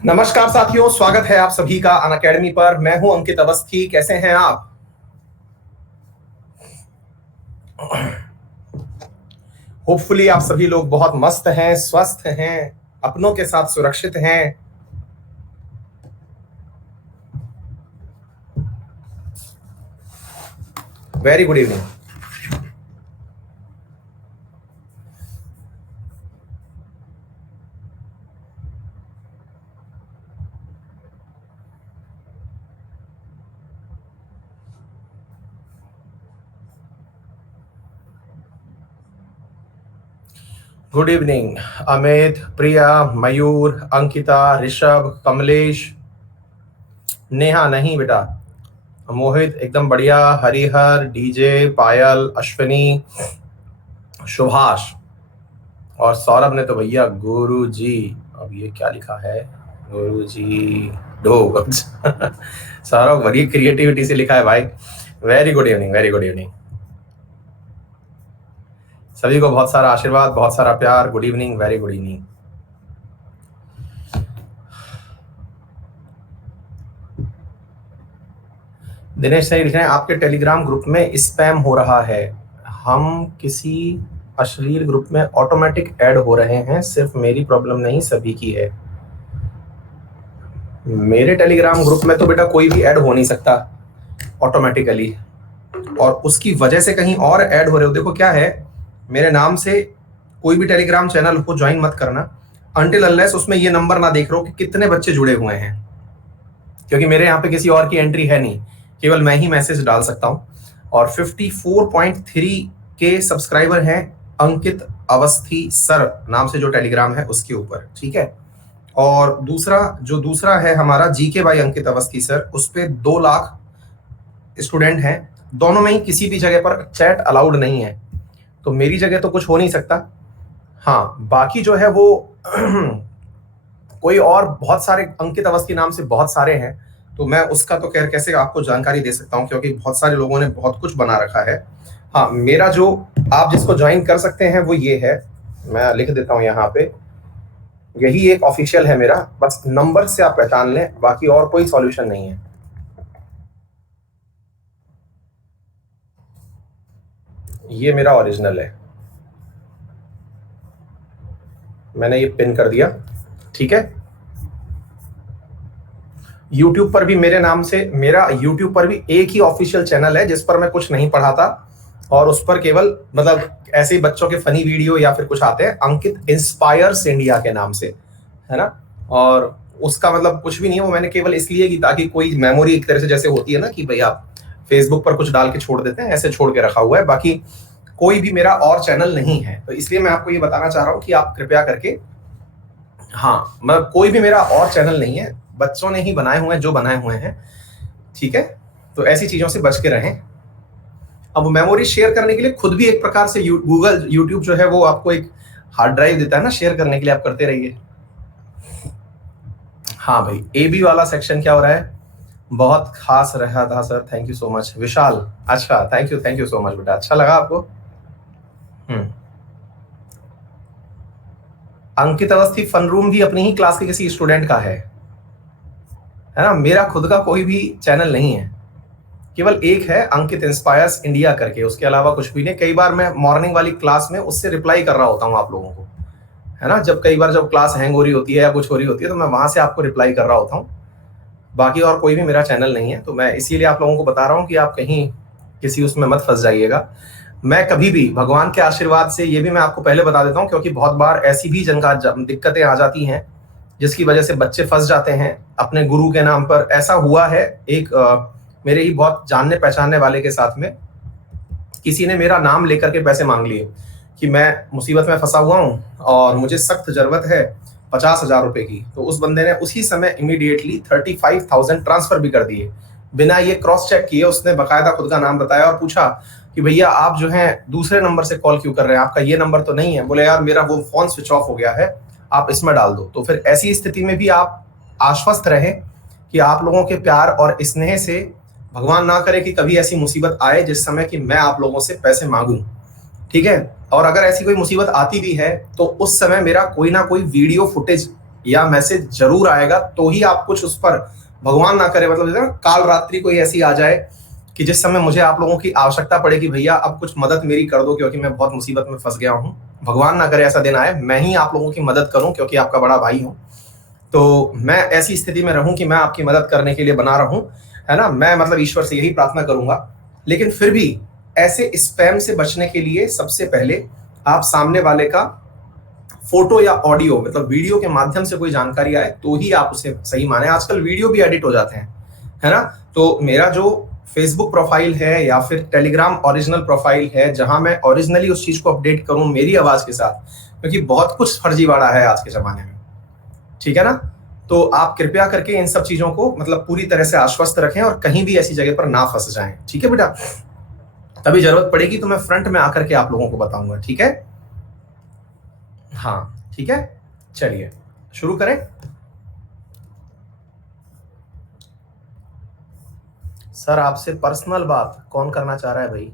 नमस्कार साथियों, स्वागत है आप सभी का अनअकैडमी पर। मैं हूं अंकित अवस्थी। कैसे हैं आप? होपफुली आप सभी लोग बहुत मस्त हैं, स्वस्थ हैं, अपनों के साथ सुरक्षित हैं। Very good evening. Good evening Amit, Priya, Mayur, Ankita, Rishabh, Kamlesh, Neha नहीं बेटा, मोहित एकदम बढ़िया, हरिहर, डीजे, पायल, अश्विनी, सुभाष और सौरभ ने तो भैया गुरु जी, अब ये क्या लिखा है, गुरु जी डो सौरभ बड़ी क्रिएटिविटी से लिखा है भाई। Very good evening, very good evening. सभी को बहुत सारा आशीर्वाद, बहुत सारा प्यार। Good evening, very good evening. Dinesh सही लिख रहे हैं, आपके टेलीग्राम ग्रुप में स्पैम हो रहा है। हम किसी अश्लील ग्रुप में ऑटोमेटिक ऐड हो रहे हैं, सिर्फ मेरी प्रॉब्लम नहीं सभी की है। मेरे टेलीग्राम ग्रुप में तो बेटा कोई भी ऐड हो नहीं सकता ऑटोमेटिकली, और उसकी वजह से कहीं और ऐड हो रहे हो। देखो क्या है, मेरे नाम से कोई भी टेलीग्राम चैनल को ज्वाइन मत करना अनटिल अनलेस उसमें ये नंबर ना देख रहे हो कि कितने बच्चे जुड़े हुए हैं, क्योंकि मेरे यहाँ पे किसी और की एंट्री है नहीं, केवल मैं ही मैसेज डाल सकता हूँ। और 54.3 के सब्सक्राइबर हैं अंकित अवस्थी सर नाम से जो टेलीग्राम है उसके ऊपर, ठीक है। और दूसरा है हमारा GK by Ankit Awasthi sir, उस पर 2 लाख स्टूडेंट हैं। दोनों में ही किसी भी जगह पर चैट अलाउड नहीं है, तो मेरी जगह तो कुछ हो नहीं सकता। हाँ, बाकी जो है वो कोई और बहुत सारे अंकित अवस्थी नाम से बहुत सारे हैं, तो मैं उसका तो खैर कैसे आपको जानकारी दे सकता हूँ, क्योंकि बहुत सारे लोगों ने बहुत कुछ बना रखा है। हाँ, मेरा जो आप जिसको ज्वाइन कर सकते हैं वो ये है, मैं लिख देता हूँ यहाँ पे, यही एक ऑफिशियल है मेरा, बस नंबर से आप पहचान लें, बाकी और कोई सॉल्यूशन नहीं है। ये मेरा ओरिजिनल है, मैंने ये पिन कर दिया, ठीक है। YouTube पर भी मेरे नाम से, मेरा YouTube पर भी एक ही ऑफिशियल चैनल है जिस पर मैं कुछ नहीं पढ़ाता, और उस पर केवल मतलब ऐसे ही बच्चों के फनी वीडियो या फिर कुछ आते हैं, अंकित इंस्पायर्स इंडिया के नाम से, है ना। और उसका मतलब कुछ भी नहीं है, वो मैंने केवल इसलिए कि ताकि कोई मेमोरी एक तरह से जैसे होती है ना कि भाई आप फेसबुक पर कुछ डाल के छोड़ देते हैं, ऐसे छोड़ के रखा हुआ है। बाकी कोई भी मेरा और चैनल नहीं है, तो इसलिए मैं आपको ये बताना चाह रहा हूँ कि आप कृपया करके, हाँ, मैं कोई भी मेरा और चैनल नहीं है, बच्चों ने ही बनाए हुए हैं जो बनाए हुए हैं, ठीक है। तो ऐसी चीजों से बच के रहें। अब मेमोरी शेयर करने के लिए खुद भी एक प्रकार से गूगल यूट्यूब जो है वो आपको एक हार्ड ड्राइव देता है ना शेयर करने के लिए, आप करते रहिए। हाँ भाई, एबी वाला सेक्शन क्या हो रहा है? बहुत खास रहा था sir, thank you so much. Vishal, अच्छा, थैंक यू सो मच बेटा, अच्छा लगा आपको। अंकित अवस्थी फन रूम भी अपनी ही क्लास के किसी स्टूडेंट का है ना। मेरा खुद का कोई भी चैनल नहीं है, केवल एक है अंकित इंस्पायर्स इंडिया करके, उसके अलावा कुछ भी नहीं। कई बार मैं मॉर्निंग वाली क्लास में उससे रिप्लाई कर रहा होता हूँ आप लोगों को, है ना। जब कई बार जब क्लास हैंग हो रही होती है या कुछ हो रही होती है, तो मैं वहां से आपको रिप्लाई कर रहा होता हूँ। बाकी और कोई भी मेरा चैनल नहीं है, तो मैं इसीलिए आप लोगों को बता रहा हूँ कि आप कहीं किसी उसमें मत फंस जाइएगा। मैं कभी भी भगवान के आशीर्वाद से, ये भी मैं आपको पहले बता देता हूँ, क्योंकि बहुत बार ऐसी भी दिक्कतें आ जाती हैं जिसकी वजह से बच्चे फंस जाते हैं अपने गुरु के नाम पर। ऐसा हुआ है एक मेरे ही बहुत जानने पहचानने वाले के साथ में, किसी ने मेरा नाम लेकर के पैसे मांग लिए कि मैं मुसीबत में फंसा हुआ हूँ और मुझे सख्त जरूरत है 50,000 रुपए की। तो उस बंदे ने उसी समय इमीडिएटली 35,000 ट्रांसफर भी कर दिए बिना ये क्रॉस चेक किए। उसने बकायदा खुद का नाम बताया और पूछा कि भैया आप जो हैं दूसरे नंबर से कॉल क्यों कर रहे हैं, आपका ये नंबर तो नहीं है। बोले यार मेरा वो फोन स्विच ऑफ हो गया है, आप इसमें डाल दो। तो फिर ऐसी स्थिति में भी आप आश्वस्त रहें कि आप लोगों के प्यार और स्नेह से भगवान ना करे कि कभी ऐसी मुसीबत आए जिस समय कि मैं आप लोगों से पैसे मांगूं, ठीक है। और अगर ऐसी कोई मुसीबत आती भी है तो उस समय मेरा कोई ना कोई वीडियो फुटेज या मैसेज जरूर आएगा, तो ही आप कुछ उस पर, भगवान ना करे मतलब काल रात्रि कोई ऐसी आ जाए कि जिस समय मुझे आप लोगों की आवश्यकता पड़े कि भैया अब कुछ मदद मेरी कर दो क्योंकि मैं बहुत मुसीबत में फंस गया हूं। भगवान ना करे ऐसा दिन आए, मैं ही आप लोगों की मदद करूं क्योंकि आपका बड़ा भाई हूं। तो मैं ऐसी स्थिति में रहूं कि मैं आपकी मदद करने के लिए बना रहूं, है ना। मैं मतलब ईश्वर से यही प्रार्थना करूंगा। लेकिन फिर भी ऐसे स्पैम से बचने के लिए सबसे पहले आप सामने वाले का फोटो या ऑडियो मतलब वीडियो के माध्यम से कोई जानकारी आए तो ही आप उसे सही माने। आजकल वीडियो भी एडिट हो जाते हैं, है ना। तो मेरा जो फेसबुक प्रोफाइल है या फिर टेलीग्राम ओरिजिनल प्रोफाइल है, जहां मैं ओरिजिनली उस चीज को अपडेट करूं मेरी आवाज के साथ, क्योंकि बहुत कुछ फर्जीवाड़ा है आज के जमाने में, ठीक है ना। तो आप कृपया करके इन सब चीजों को मतलब पूरी तरह से आश्वस्त रखें और कहीं भी ऐसी जगह पर ना फंस जाएं, ठीक है बेटा। तभी जरूरत पड़ेगी तो मैं फ्रंट में आकर के आप लोगों को बताऊंगा, ठीक है। हाँ ठीक है, चलिए शुरू करें। सर आपसे पर्सनल बात कौन करना चाह रहा है भाई?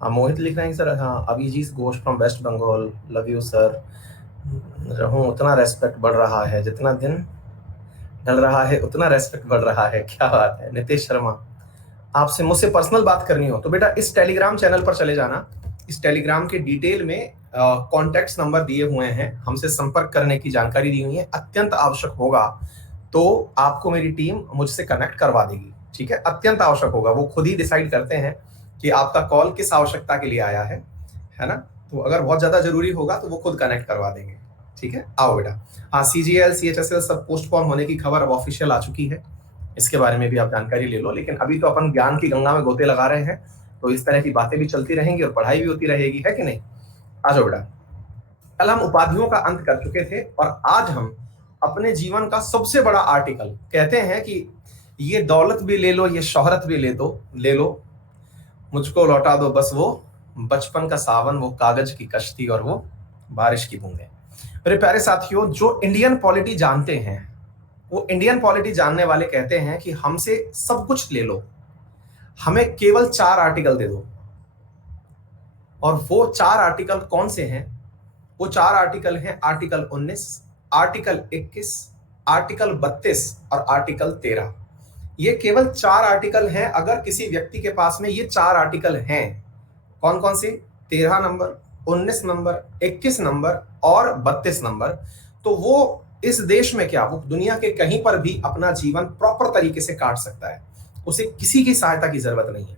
हाँ मोहित लिख रहे हैं सर। हाँ Abhijit Ghosh from West Bengal, love you sir. रहूं उतना रेस्पेक्ट बढ़ रहा है, जितना दिन ढल रहा है उतना रेस्पेक्ट बढ़ रहा है, क्या बात है। नितेश शर्मा, आपसे मुझसे पर्सनल बात करनी हो तो बेटा इस टेलीग्राम चैनल पर चले जाना। इस टेलीग्राम के डिटेल में कॉन्टेक्ट नंबर दिए हुए हैं, हमसे संपर्क करने की जानकारी दी हुई है। अत्यंत आवश्यक होगा तो आपको मेरी टीम मुझसे कनेक्ट करवा देगी, ठीक है। अत्यंत आवश्यक होगा, वो खुद ही डिसाइड करते हैं कि आपका कॉल किस आवश्यकता के लिए आया है ना। तो अगर बहुत ज्यादा जरूरी होगा तो वो खुद कनेक्ट करवा देंगे, ठीक है। आओ बेटा। हाँ CGL CHSL सब पोस्टपोन होने की खबर अब ऑफिशियल आ चुकी है, इसके बारे में भी आप जानकारी ले लो। लेकिन अभी तो अपन ज्ञान की गंगा में गोते लगा रहे हैं, तो इस तरह की बातें भी चलती रहेंगी और पढ़ाई भी होती रहेगी, है कि नहीं। आ जाओ बेटा। कल हम उपाधियों का अंत कर चुके थे और आज हम अपने जीवन का सबसे बड़ा आर्टिकल, कहते हैं कि ये दौलत भी ले लो, ये शोहरत भी ले लो, मुझको लौटा दो बस वो बचपन का सावन, वो कागज की कश्ती और वो बारिश की बूंदें। मेरे प्यारे साथियों, जो इंडियन पॉलिटी जानते हैं वो इंडियन पॉलिटी जानने वाले कहते हैं कि हमसे सब कुछ ले लो, हमें केवल 4 आर्टिकल दे दो। और वो 4 आर्टिकल कौन से हैं? वो 4 आर्टिकल हैं आर्टिकल 19, आर्टिकल 21, आर्टिकल 32 और आर्टिकल 13। ये केवल 4 आर्टिकल हैं। अगर किसी व्यक्ति के पास में ये 4 आर्टिकल हैं, कौन कौन से? 13 नंबर, 19 नंबर, 21 नंबर और 32 नंबर, तो वो इस देश में क्या, वो दुनिया के कहीं पर भी अपना जीवन प्रॉपर तरीके से काट सकता है। उसे किसी की सहायता की जरूरत नहीं है।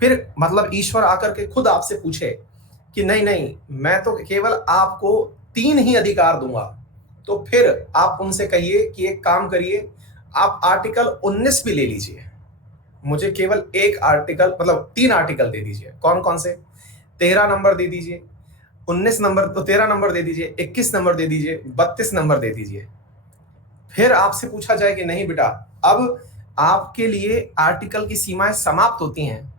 फिर मतलब ईश्वर आकर के खुद आपसे पूछे कि नहीं नहीं, मैं तो केवल आपको 3 ही अधिकार दूंगा, तो फिर आप उनसे कहिए कि एक काम करिए, आप आर्टिकल 19 भी ले लीजिए, मुझे केवल एक आर्टिकल मतलब 3 आर्टिकल दे दीजिए। कौन कौन से? 13 नंबर दे दीजिए, 19 नंबर तो 13 नंबर दे दीजिए, 21 नंबर दे दीजिए, 32 नंबर दे दीजिए। फिर आपसे पूछा जाए कि नहीं बेटा, अब आपके लिए आर्टिकल की सीमाएं समाप्त होती हैं।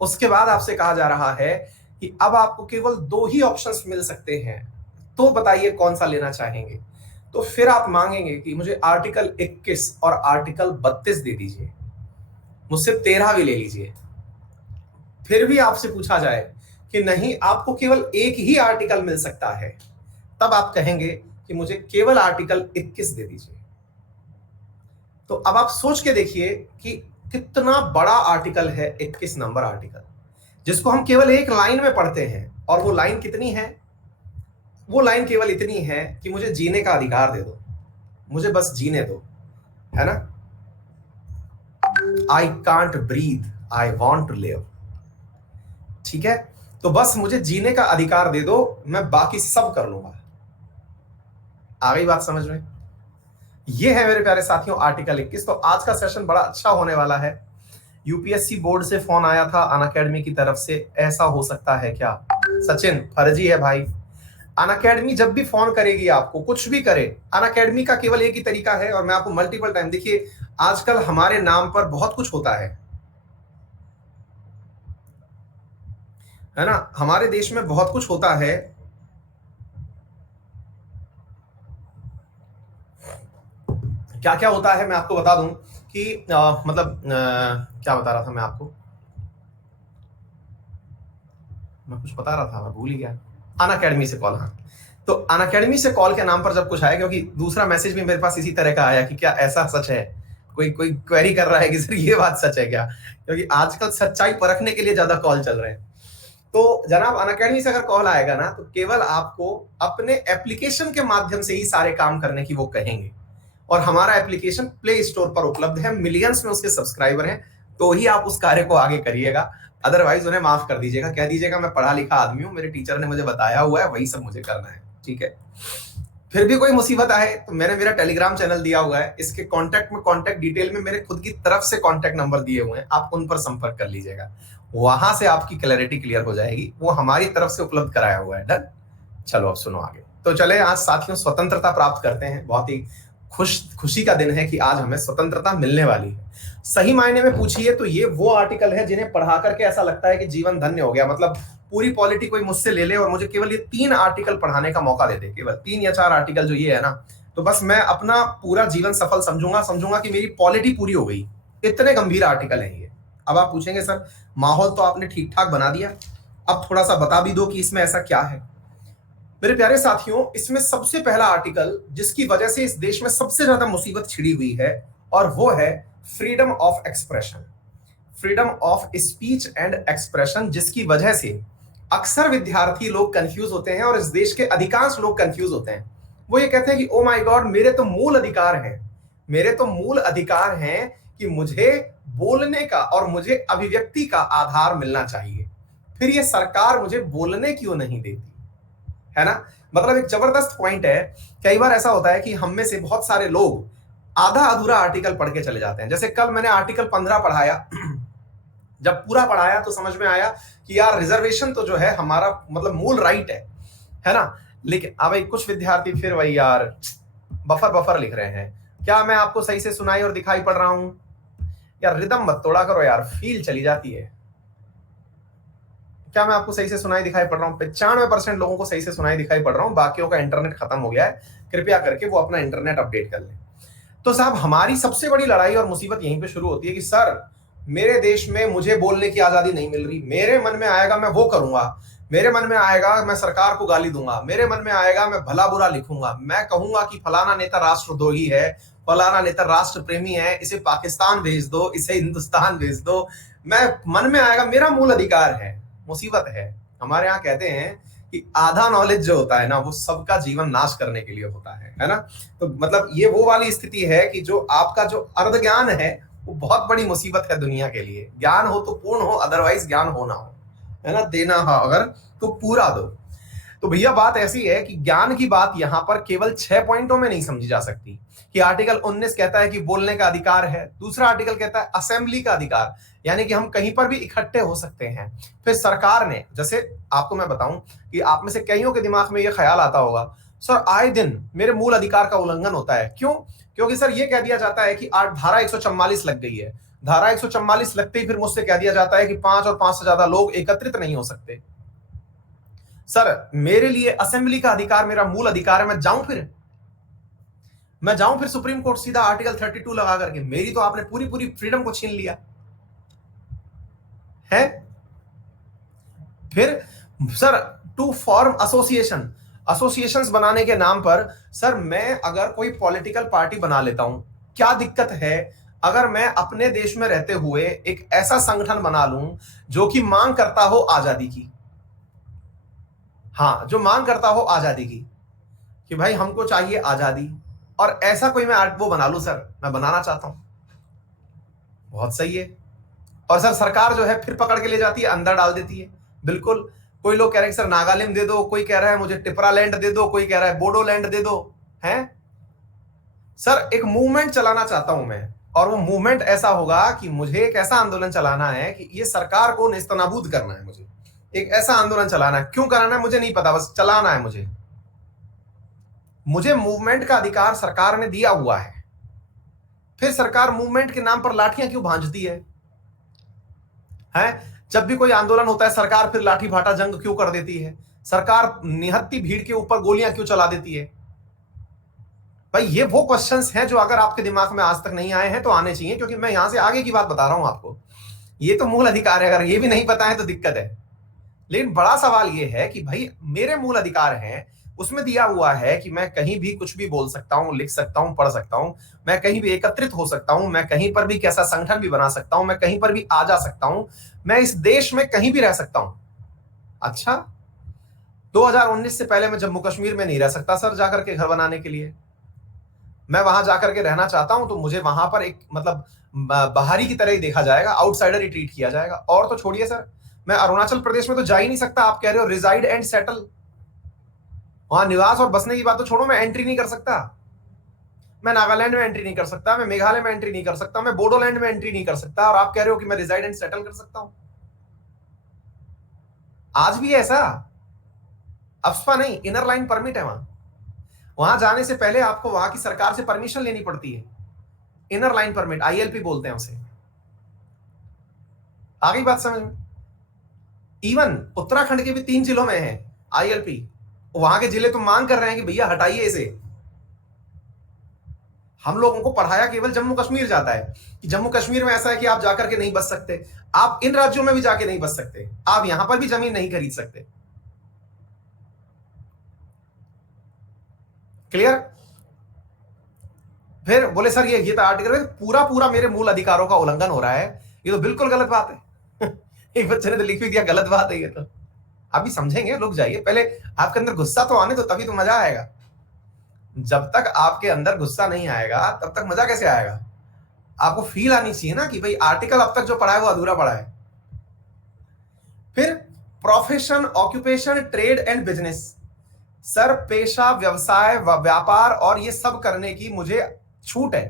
उसके बाद आपसे कहा जा रहा है कि अब आपको केवल 2 ही ऑप्शंस मिल सकते हैं, तो बताइए कौन सा लेना चाहेंगे। तो फिर आप मांगेंगे कि मुझे आर्टिकल 21 और आर्टिकल 32 दे दीजिए, मुझसे 13 भी ले लीजिए। फिर भी आपसे पूछा जाए कि नहीं, आपको केवल एक ही आर्टिकल मिल सकता है, तब आप कहेंगे कि मुझे केवल आर्टिकल 21 दे दीजिए। तो अब आप सोच के देखिए कि कितना बड़ा आर्टिकल है 21 नंबर आर्टिकल, जिसको हम केवल एक लाइन में पढ़ते हैं। और वो लाइन कितनी है? वो लाइन केवल इतनी है कि मुझे जीने का अधिकार दे दो, मुझे बस जीने दो, है ना। I can't breathe, I want to live, ठीक है। तो बस मुझे जीने का अधिकार दे दो, मैं बाकी सब कर लूंगा। आ गई बात समझ में? ये है मेरे प्यारे साथियों आर्टिकल 21। तो आज का सेशन बड़ा अच्छा होने वाला है। यूपीएससी बोर्ड से फोन आया था अनअकैडमी की तरफ से, ऐसा हो सकता है क्या? सचिन फर्जी है भाई। अनअकैडमी जब भी फोन करेगी आपको, कुछ भी करे, अनअकैडमी का केवल एक ही तरीका है, और मैं आपको मल्टीपल टाइम, देखिए आजकल हमारे नाम पर बहुत कुछ होता है ना। हमारे देश में बहुत कुछ होता है। क्या क्या होता है मैं आपको बता दूं कि क्या बता रहा था मैं आपको, मैं कुछ बता रहा था, मैं भूल ही गया। अनअकैडमी से कॉल, हाँ। तो अनअकैडमी से कॉल के नाम पर जब कुछ आया, क्योंकि दूसरा मैसेज भी मेरे पास इसी तरह का आया कि क्या ऐसा सच है, कोई कोई क्वेरी कर रहा है कि सर ये बात सच है क्या, क्योंकि आजकल सच्चाई परखने के लिए ज्यादा कॉल चल रहे हैं। तो जनाब अनअकैडमी से अगर कॉल आएगा ना, तो केवल आपको अपने एप्लीकेशन के माध्यम से ही सारे काम करने की वो कहेंगे, और हमारा एप्लीकेशन प्ले स्टोर पर उपलब्ध है, मिलियंस में उसके सब्सक्राइबर हैं, तो ही आप उस कार्य को आगे करिएगा, अदरवाइज उन्हें माफ कर दीजिएगा, कह दीजिएगा मैं पढ़ा लिखा आदमी हूं, मेरे टीचर ने मुझे बताया हुआ है, वही सब मुझे करना है, ठीक है। फिर भी कोई मुसीबत आए तो मैंने मेरा टेलीग्राम चैनल दिया हुआ है, इसके कांटेक्ट डिटेल में मेरे खुद की तरफ से कांटेक्ट नंबर दिए हुए हैं, आप उन पर संपर्क कर लीजिएगा, वहां से आपकी क्लैरिटी क्लियर हो जाएगी, वो हमारी तरफ से उपलब्ध कराया हुआ है। डन। चलो अब सुनो आगे। तो चले आज साथियों स्वतंत्रता प्राप्त करते हैं, बहुत ही खुशी का दिन है कि आज हमें स्वतंत्रता मिलने वाली है। सही मायने में पूछिए तो ये वो आर्टिकल है जिन्हें पढ़ा करके ऐसा लगता है कि जीवन धन्य हो गया, मतलब पूरी पॉलिटी कोई मुझसे ले ले और मुझे केवल ये 3 आर्टिकल पढ़ाने का मौका दे दे, केवल 3 या 4 आर्टिकल जो ये है ना, तो बस मैं अपना पूरा जीवन सफल समझूंगा कि मेरी पॉलिटी पूरी हो गई। इतने गंभीर आर्टिकल हैं ये। अब आप पूछेंगे सर माहौल तो आपने ठीक ठाक बना दिया, अब थोड़ा सा बता भी दो कि इसमें ऐसा क्या है। मेरे प्यारे साथियों, इसमें सबसे पहला आर्टिकल जिसकी वजह से इस देश में सबसे ज्यादा मुसीबत छिड़ी हुई है, और वो है freedom of expression, freedom of speech and expression, जिसकी वजह से अक्सर विद्यार्थी लोग कंफ्यूज होते हैं और इस देश के अधिकांश लोग कंफ्यूज होते हैं। वो ये कहते हैं कि ओ माय गॉड, मेरे तो मूल अधिकार हैं, मेरे तो मूल अधिकार हैं कि मुझे बोलने का और मुझे अभिव्यक्ति का आधार मिलना चाहिए, फिर ये सरकार मुझे बोलने क्यों नहीं देती, है ना। मतलब एक जबरदस्त पॉइंट है। कई बार ऐसा होता है कि हम में से बहुत सारे लोग आधा अधूरा आर्टिकल पढ़ के चले जाते हैं। जैसे कल मैंने आर्टिकल 15 पढ़ाया, जब पूरा पढ़ाया तो समझ में आया कि यार रिजर्वेशन तो जो है हमारा मतलब मूल राइट है ना। लेकिन अब कुछ विद्यार्थी फिर वही यार बफर लिख रहे हैं। क्या मैं आपको सही से सुनाई और दिखाई पड़ रहा हूं? यार रिदम मत तोड़ा करो यार, फील चली जाती है। क्या मैं आपको सही से सुनाई दिखाई पड़ रहा हूँ? 95% लोगों को सही से सुनाई दिखाई पड़ रहा हूँ, बाकियों का इंटरनेट खत्म हो गया है। कृपया करके वो अपना इंटरनेट अपडेट कर लें। तो साहब हमारी सबसे बड़ी लड़ाई और मुसीबत यहीं पे शुरू होती है कि सर मेरे देश में मुझे बोलने की आजादी नहीं मिल रही, मेरे मन में आएगा मैं वो करूंगा, मेरे मन में आएगा मैं सरकार को गाली दूंगा, मेरे मन में आएगा मैं भला बुरा लिखूंगा, मैं कहूंगा कि फलाना नेता राष्ट्रद्रोही है, फलाना नेता राष्ट्र प्रेमी है, इसे पाकिस्तान भेज दो, इसे हिंदुस्तान भेज दो, मैं मन में आएगा, मेरा मूल अधिकार है। मुसीबत है हमारे यहाँ कहते हैं कि आधा नॉलेज जो होता है ना वो सबका जीवन नाश करने के लिए होता है ना। तो मतलब ये वो वाली स्थिति है कि जो आपका जो अर्ध ज्ञान है वो बहुत बड़ी मुसीबत है दुनिया के लिए। ज्ञान हो तो पूर्ण हो, अदरवाइज ज्ञान हो ना हो, है ना। देना हो अगर तो पूरा दो। तो भैया बात ऐसी है कि ज्ञान की बात यहां पर केवल 6 पॉइंटों में नहीं समझी जा सकती कि आर्टिकल 19 कहता है कि बोलने का अधिकार है, दूसरा आर्टिकल कहता है असेंबली का अधिकार, यानी कि हम कहीं पर भी इकट्ठे हो सकते हैं। फिर सरकार ने, जैसे आपको मैं बताऊं कि आप में से कईयों के दिमाग में यह ख्याल आता होगा सर आए दिन मेरे मूल अधिकार का उल्लंघन होता है। क्यों? क्योंकि सर ये कह दिया जाता है कि धारा 144 लग गई है, धारा 144 लगते ही फिर मुझसे कह दिया जाता है कि 5 और 5 से ज्यादा लोग एकत्रित नहीं हो सकते। सर मेरे लिए असेंबली का अधिकार मेरा मूल अधिकार है, मैं जाऊं फिर सुप्रीम कोर्ट सीधा आर्टिकल 32 लगा करके, मेरी तो आपने पूरी पूरी फ्रीडम को छीन लिया है। फिर सर टू फॉर्म एसोसिएशंस बनाने के नाम पर सर मैं अगर कोई पॉलिटिकल पार्टी बना लेता हूं, क्या दिक्कत है अगर मैं अपने देश में रहते हुए एक ऐसा संगठन बना लूं जो कि मांग करता हो आजादी की। हाँ, जो मांग करता हो आजादी की कि भाई हमको चाहिए आजादी, और ऐसा कोई मैं वो बना लूं सर, मैं बनाना चाहता हूं, बहुत सही है। और सर सरकार जो है फिर पकड़ के ले जाती है, अंदर डाल देती है। बिल्कुल, कोई लोग कह रहे हैं सर नागालैंड दे दो, कोई कह रहा है मुझे टिपरा लैंड दे दो, कोई कह रहा है बोडो लैंड दे दो, हैं। सर एक मूवमेंट चलाना चाहता हूं मैं, और वो मूवमेंट ऐसा होगा कि मुझे एक ऐसा आंदोलन चलाना है कि ये सरकार को नेस्तनाबूद करना है। मुझे एक ऐसा आंदोलन चलाना है, क्यों कराना है मुझे नहीं पता, बस चलाना है मुझे मूवमेंट का अधिकार सरकार ने दिया हुआ है। फिर सरकार मूवमेंट के नाम पर लाठियां क्यों भांजती है? जब भी कोई आंदोलन होता है सरकार फिर लाठी भाटा जंग क्यों कर देती है? सरकार निहत्ती भीड़ के ऊपर गोलियां क्यों चला देती है? भाई ये वो क्वेश्चंस हैं जो अगर आपके दिमाग में आज तक नहीं आए हैं तो आने चाहिए, क्योंकि मैं यहां से आगे की बात बता रहा हूं आपको। ये तो मूल अधिकार है, अगर ये भी नहीं पता है तो दिक्कत है। लेकिन बड़ा सवाल ये है कि भाई मेरे मूल अधिकार हैं, उसमें दिया हुआ है कि मैं कहीं भी कुछ भी बोल सकता हूं, लिख सकता हूं, पढ़ सकता हूं, मैं कहीं भी एकत्रित हो सकता हूं, मैं कहीं पर भी कैसा संगठन भी बना सकता हूं, मैं कहीं पर भी आ जा सकता हूं, मैं इस देश में कहीं भी रह सकता हूं। अच्छा, 2019 से पहले मैं जम्मू कश्मीर में नहीं रह सकता सर, जाकर के घर बनाने के लिए। मैं वहां जाकर के रहना चाहता हूं तो मुझे वहां पर एक मतलब बाहरी की तरह ही देखा जाएगा, आउटसाइडर ही ट्रीट किया जाएगा। और तो छोड़िए सर, मैं अरुणाचल प्रदेश में तो जा ही नहीं सकता। आप कह रहे हो रिजाइड एंड सेटल, वहां निवास और बसने की बात तो छोड़ो, मैं एंट्री नहीं कर सकता। मैं नागालैंड में एंट्री नहीं कर सकता, मैं मेघालय में एंट्री नहीं कर सकता, मैं बोडोलैंड में एंट्री नहीं कर सकता, और आप कह रहे हो कि मैं रिजाइड एंड सेटल कर सकता हूं। आज भी ऐसा अफस्पा नहीं, इनर लाइन परमिट है वहां। वहां जाने से पहले आपको वहां की सरकार से परमिशन लेनी पड़ती है। इनर लाइन परमिट, आईएलपी बोलते हैं उसे। आ गई बात समझ में? इवन उत्तराखंड के भी 3 जिलों में है आईएलपी। वहां के जिले तो मांग कर रहे हैं कि भैया हटाइए इसे। हम लोगों को पढ़ाया केवल जम्मू कश्मीर जाता है कि जम्मू कश्मीर में ऐसा है कि आप जाकर के नहीं बच सकते, आप इन राज्यों में भी जाके नहीं बच सकते, आप यहां पर भी जमीन नहीं खरीद सकते। क्लियर? फिर बोले सर ये तो आर्टिकल पूरा पूरा मेरे मूल अधिकारों का उल्लंघन हो रहा है, ये तो बिल्कुल गलत बात है। एक बच्चे ने तो लिख भी दिया गलत बात है ये तो। अभी समझेंगे लोग, जाइए पहले आपके अंदर गुस्सा तो आने दो, तभी तो मजा आएगा। जब तक आपके अंदर गुस्सा नहीं आएगा तब तक मजा कैसे आएगा? आपको फील आनी चाहिए ना कि भाई आर्टिकल अब तक जो पढ़ा है वो अधूरा पढ़ा है। फिर profession, occupation, trade and business. Sir पेशा, व्यवसाय, व्यापार और ये सब करने की मुझे छूट है।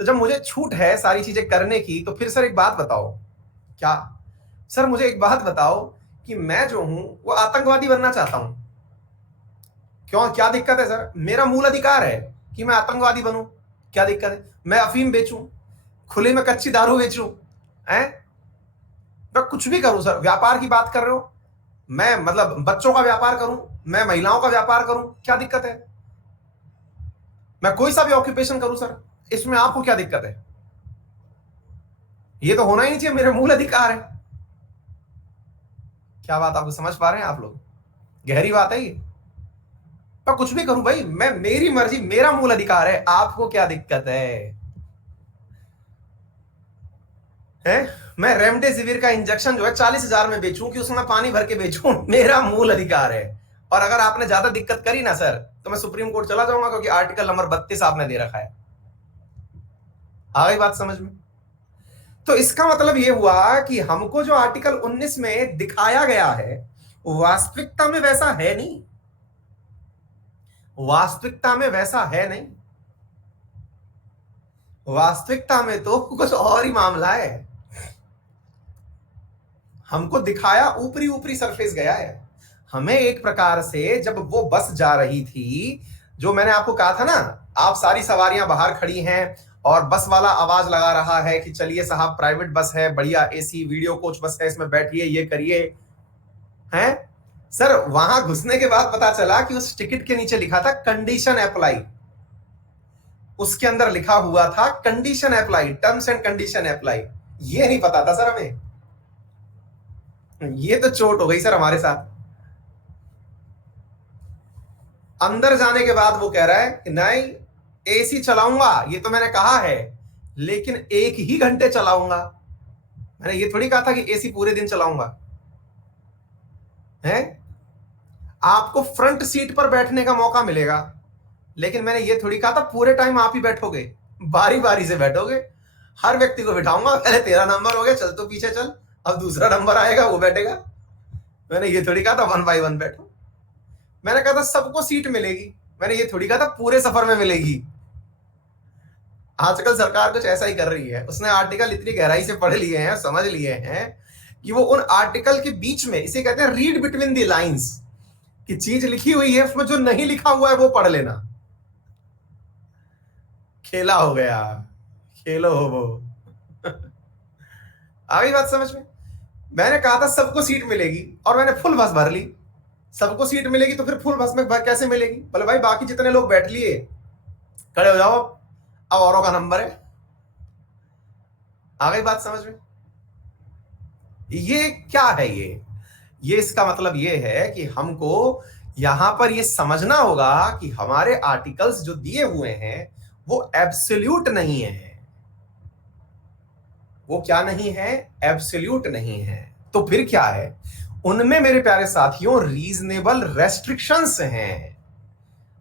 तो जब मुझे छूट है सारी चीजें करने की, तो फिर सर एक बात बताओ, क्या सर मुझे एक बात बताओ कि मैं जो हूं वो आतंकवादी बनना चाहता हूं, क्यों, क्या दिक्कत है सर? मेरा मूल अधिकार है कि मैं आतंकवादी बनूं, क्या दिक्कत है? मैं अफीम बेचूं, खुले में कच्ची दारू बेचूं, हैं, मैं कुछ भी करूं सर। व्यापार की बात कर रहे हो, मैं मतलब बच्चों का व्यापार करूं, मैं महिलाओं का व्यापार करूं, क्या दिक्कत है? मैं कोई सा भी ऑक्यूपेशन करूं सर, इसमें आपको क्या दिक्कत है? ये तो होना ही नहीं चाहिए, मेरे मूल अधिकार है। क्या बात आपको समझ पा रहे हैं आप लोग? गहरी बात है ये। मैं कुछ भी करूं भाई, मैं, मेरी मर्जी, मेरा मूल अधिकार है, आपको क्या दिक्कत है? हैं? मैं रेमडेसिविर का इंजेक्शन जो है 40,000 में बेचूं कि उसमें पानी भर के बेचूं, मेरा मूल अधिकार है। और अगर आपने ज्यादा दिक्कत करी ना सर, तो मैं सुप्रीम कोर्ट चला जाऊंगा, क्योंकि आर्टिकल नंबर 32 आपने दे रखा है। आ गई बात समझ में? तो इसका मतलब यह हुआ कि हमको जो आर्टिकल 19 में दिखाया गया है, वास्तविकता में वैसा है नहीं। वास्तविकता में वैसा है नहीं। वास्तविकता में तो कुछ और ही मामला है। हमको दिखाया ऊपरी ऊपरी सरफेस गया है। हमें एक प्रकार से जब वो बस जा रही थी, जो मैंने आपको कहा था ना, आप सारी सवारियां बाहर खड़ी हैं और बस वाला आवाज लगा रहा है कि चलिए साहब, प्राइवेट बस है, बढ़िया एसी वीडियो कोच बस है, इसमें बैठिए, ये करिए, हैं सर। वहां घुसने के बाद पता चला कि उस टिकट के नीचे लिखा था कंडीशन अप्लाई। उसके अंदर लिखा हुआ था condition apply, terms and condition apply. ये नहीं पता था सर हमें। ये तो चोट हो गई सर हमारे साथ। अंदर जाने के बाद वो कह रहा है कि नहीं, एसी चलाऊंगा, ये तो मैंने कहा है, लेकिन 1 ही घंटे चलाऊंगा। मैंने ये थोड़ी कहा था कि एसी पूरे दिन चलाऊंगा। है, आपको फ्रंट सीट पर बैठने का मौका मिलेगा, लेकिन मैंने ये थोड़ी कहा था पूरे टाइम आप ही बैठोगे, बारी बारी से बैठोगे। हर व्यक्ति को बिठाऊंगा, पहले तेरा नंबर हो गया, चल तो पीछे चल, अब दूसरा नंबर आएगा वो बैठेगा। मैंने ये थोड़ी कहा था 1 बाय 1 बैठो। मैंने कहा था सबको सीट मिलेगी, मैंने ये थोड़ी कहा था पूरे सफर में मिलेगी। आजकल सरकार कुछ ऐसा ही कर रही है। उसने आर्टिकल इतनी गहराई से पढ़ लिए हैं, समझ लिए हैं कि वो उन आर्टिकल के बीच में, इसे कहते हैं रीड बिटवीन द लाइंस, कि चीज लिखी हुई है, उसमें जो नहीं लिखा हुआ है वो पढ़ लेना। खेला हो गया, खेलो हो वो। आ गई बात समझ में? मैंने कहा था सबको सीट मिलेगी और मैंने फुल बस भर ली। सबको सीट मिलेगी तो फिर फुल बस में कैसे मिलेगी? बोले भाई बाकी जितने लोग बैठ लिए, खड़े हो जाओ, अब औरों का नंबर है। आ गई बात समझ में? ये क्या है? ये इसका मतलब ये है कि हमको यहां पर ये समझना होगा कि हमारे आर्टिकल्स जो दिए हुए हैं वो एब्सोल्यूट नहीं है। वो क्या नहीं है? एब्सोल्यूट नहीं है। तो फिर क्या है? उनमें मेरे प्यारे साथियों रीजनेबल रेस्ट्रिक्शंस हैं।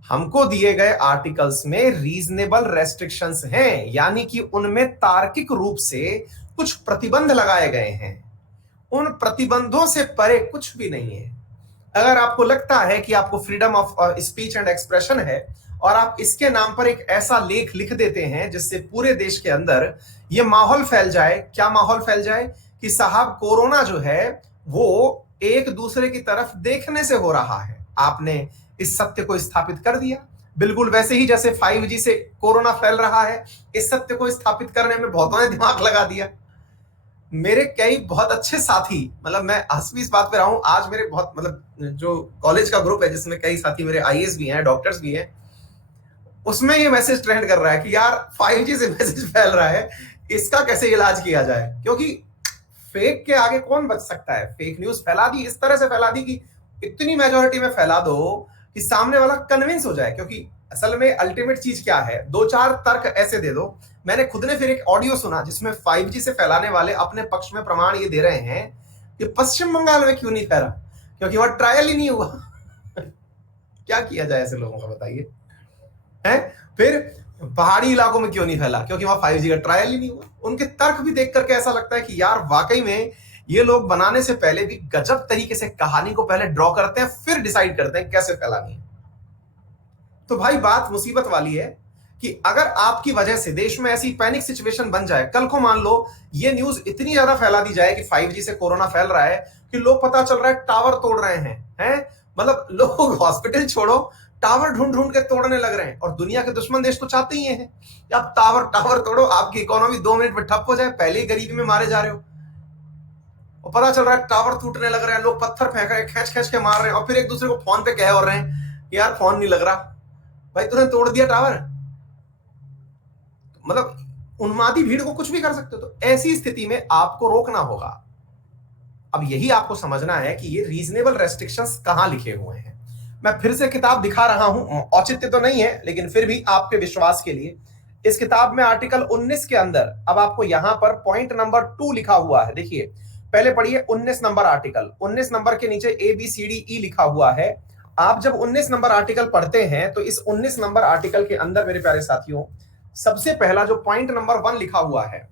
हमको दिए गए आर्टिकल्स में रीजनेबल रेस्ट्रिक्शंस हैं, यानी कि उनमें तार्किक रूप से कुछ प्रतिबंध लगाए गए हैं। उन प्रतिबंधों से परे कुछ भी नहीं है। अगर आपको लगता है कि आपको freedom of speech and expression है और आप इसके नाम पर एक ऐसा लेख लिख देते हैं जिससे पूरे देश के अंदर यह माहौल फैल जाए, क्या माहौल फैल जाए कि साहब कोरोना जो है वो एक दूसरे की तरफ देखने से हो रहा है, आपने इस सत्य को स्थापित कर दिया। बिल्कुल वैसे ही जैसे 5G से कोरोना फैल रहा है, इस सत्य को स्थापित करने में बहुतों ने दिमाग लगा दिया। मेरे कई बहुत अच्छे साथी, मतलब मैं हंस भी इस बात पे रहा हूं, आज मेरे बहुत मतलब जो कॉलेज का ग्रुप है जिसमें कई साथी मेरे आईएएस भी हैं, डॉक्टर्स भी हैं, उसमें ये मैसेज ट्रेंड कर रहा है कि यार 5G से मैसेज फैल रहा है, इसका कैसे इलाज किया जाए। क्योंकि फेक के आगे कौन बच सकता है? फेक न्यूज फैला दी, इस तरह से फैला दी कि इतनी मेजोरिटी में फैला दो कि सामने वाला कन्विंस हो जाए। क्योंकि असल में अल्टीमेट चीज क्या है? दो चार तर्क ऐसे दे दो। मैंने खुद ने फिर एक ऑडियो सुना जिसमें 5G से फैलाने वाले अपने पक्ष में प्रमाण ये दे रहे हैं कि पश्चिम बंगाल में क्यों नहीं फैला, क्योंकि वह ट्रायल ही नहीं हुआ। क्या किया जाए ऐसे लोगों का, बताइए? है फिर पहाड़ी इलाकों में क्यों नहीं फैला, क्योंकि वहां 5G का ट्रायल ही नहीं हुआ। उनके तर्क भी देख करके ऐसा लगता है कि यार वाकई में ये लोग बनाने से पहले भी गजब तरीके से कहानी को पहले ड्रॉ करते हैं, फिर डिसाइड करते हैं कैसे फैलानी है। तो भाई बात मुसीबत वाली है कि अगर आपकी वजह से देश में ऐसी पैनिक सिचुएशन बन जाए, कल को मान लो ये न्यूज इतनी ज्यादा फैला दी जाए कि 5G से कोरोना फैल रहा है कि लोग पता चल रहा है टावर तोड़ रहे हैं, मतलब लोग हॉस्पिटल छोड़ो टावर ढूंढ ढूंढ के तोड़ने लग रहे हैं। और दुनिया के दुश्मन देश तो चाहते ही हैं कि आप टावर तोड़ो, आपकी इकोनॉमी 2 मिनट में ठप हो जाए, पहले ही गरीबी में मारे जा रहे हो। और पता चल रहा है टावर टूटने लग रहे हैं, लोग पत्थर फेंक रहे हैं, खींच खींच के मार रहे हैं, और फिर एक दूसरे को फोन पे कह हो रहे हैं कि यार फोन नहीं लग रहा। भाई तूने तोड़ दिया टावर, मतलब उन्मादी भीड़ को कुछ भी कर सकते हो। तो ऐसी स्थिति में आपको रोकना होगा। अब यही आपको समझना है कि ये रीजनेबल रेस्ट्रिक्शंस कहां लिखे हुए हैं। मैं फिर से किताब दिखा रहा हूं, औचित्य तो नहीं है लेकिन फिर भी आपके विश्वास के लिए। इस किताब में आर्टिकल 19 के अंदर अब आपको यहां पर पॉइंट नंबर 2 लिखा हुआ है। देखिए पहले पढ़िए 19 नंबर आर्टिकल। 19 नंबर के नीचे ABCDE लिखा हुआ है। आप जब 19 नंबर आर्टिकल पढ़ते हैं तो इस 19 नंबर आर्टिकल के अंदर मेरे प्यारे साथियों सबसे पहला जो पॉइंट नंबर 1 लिखा हुआ है,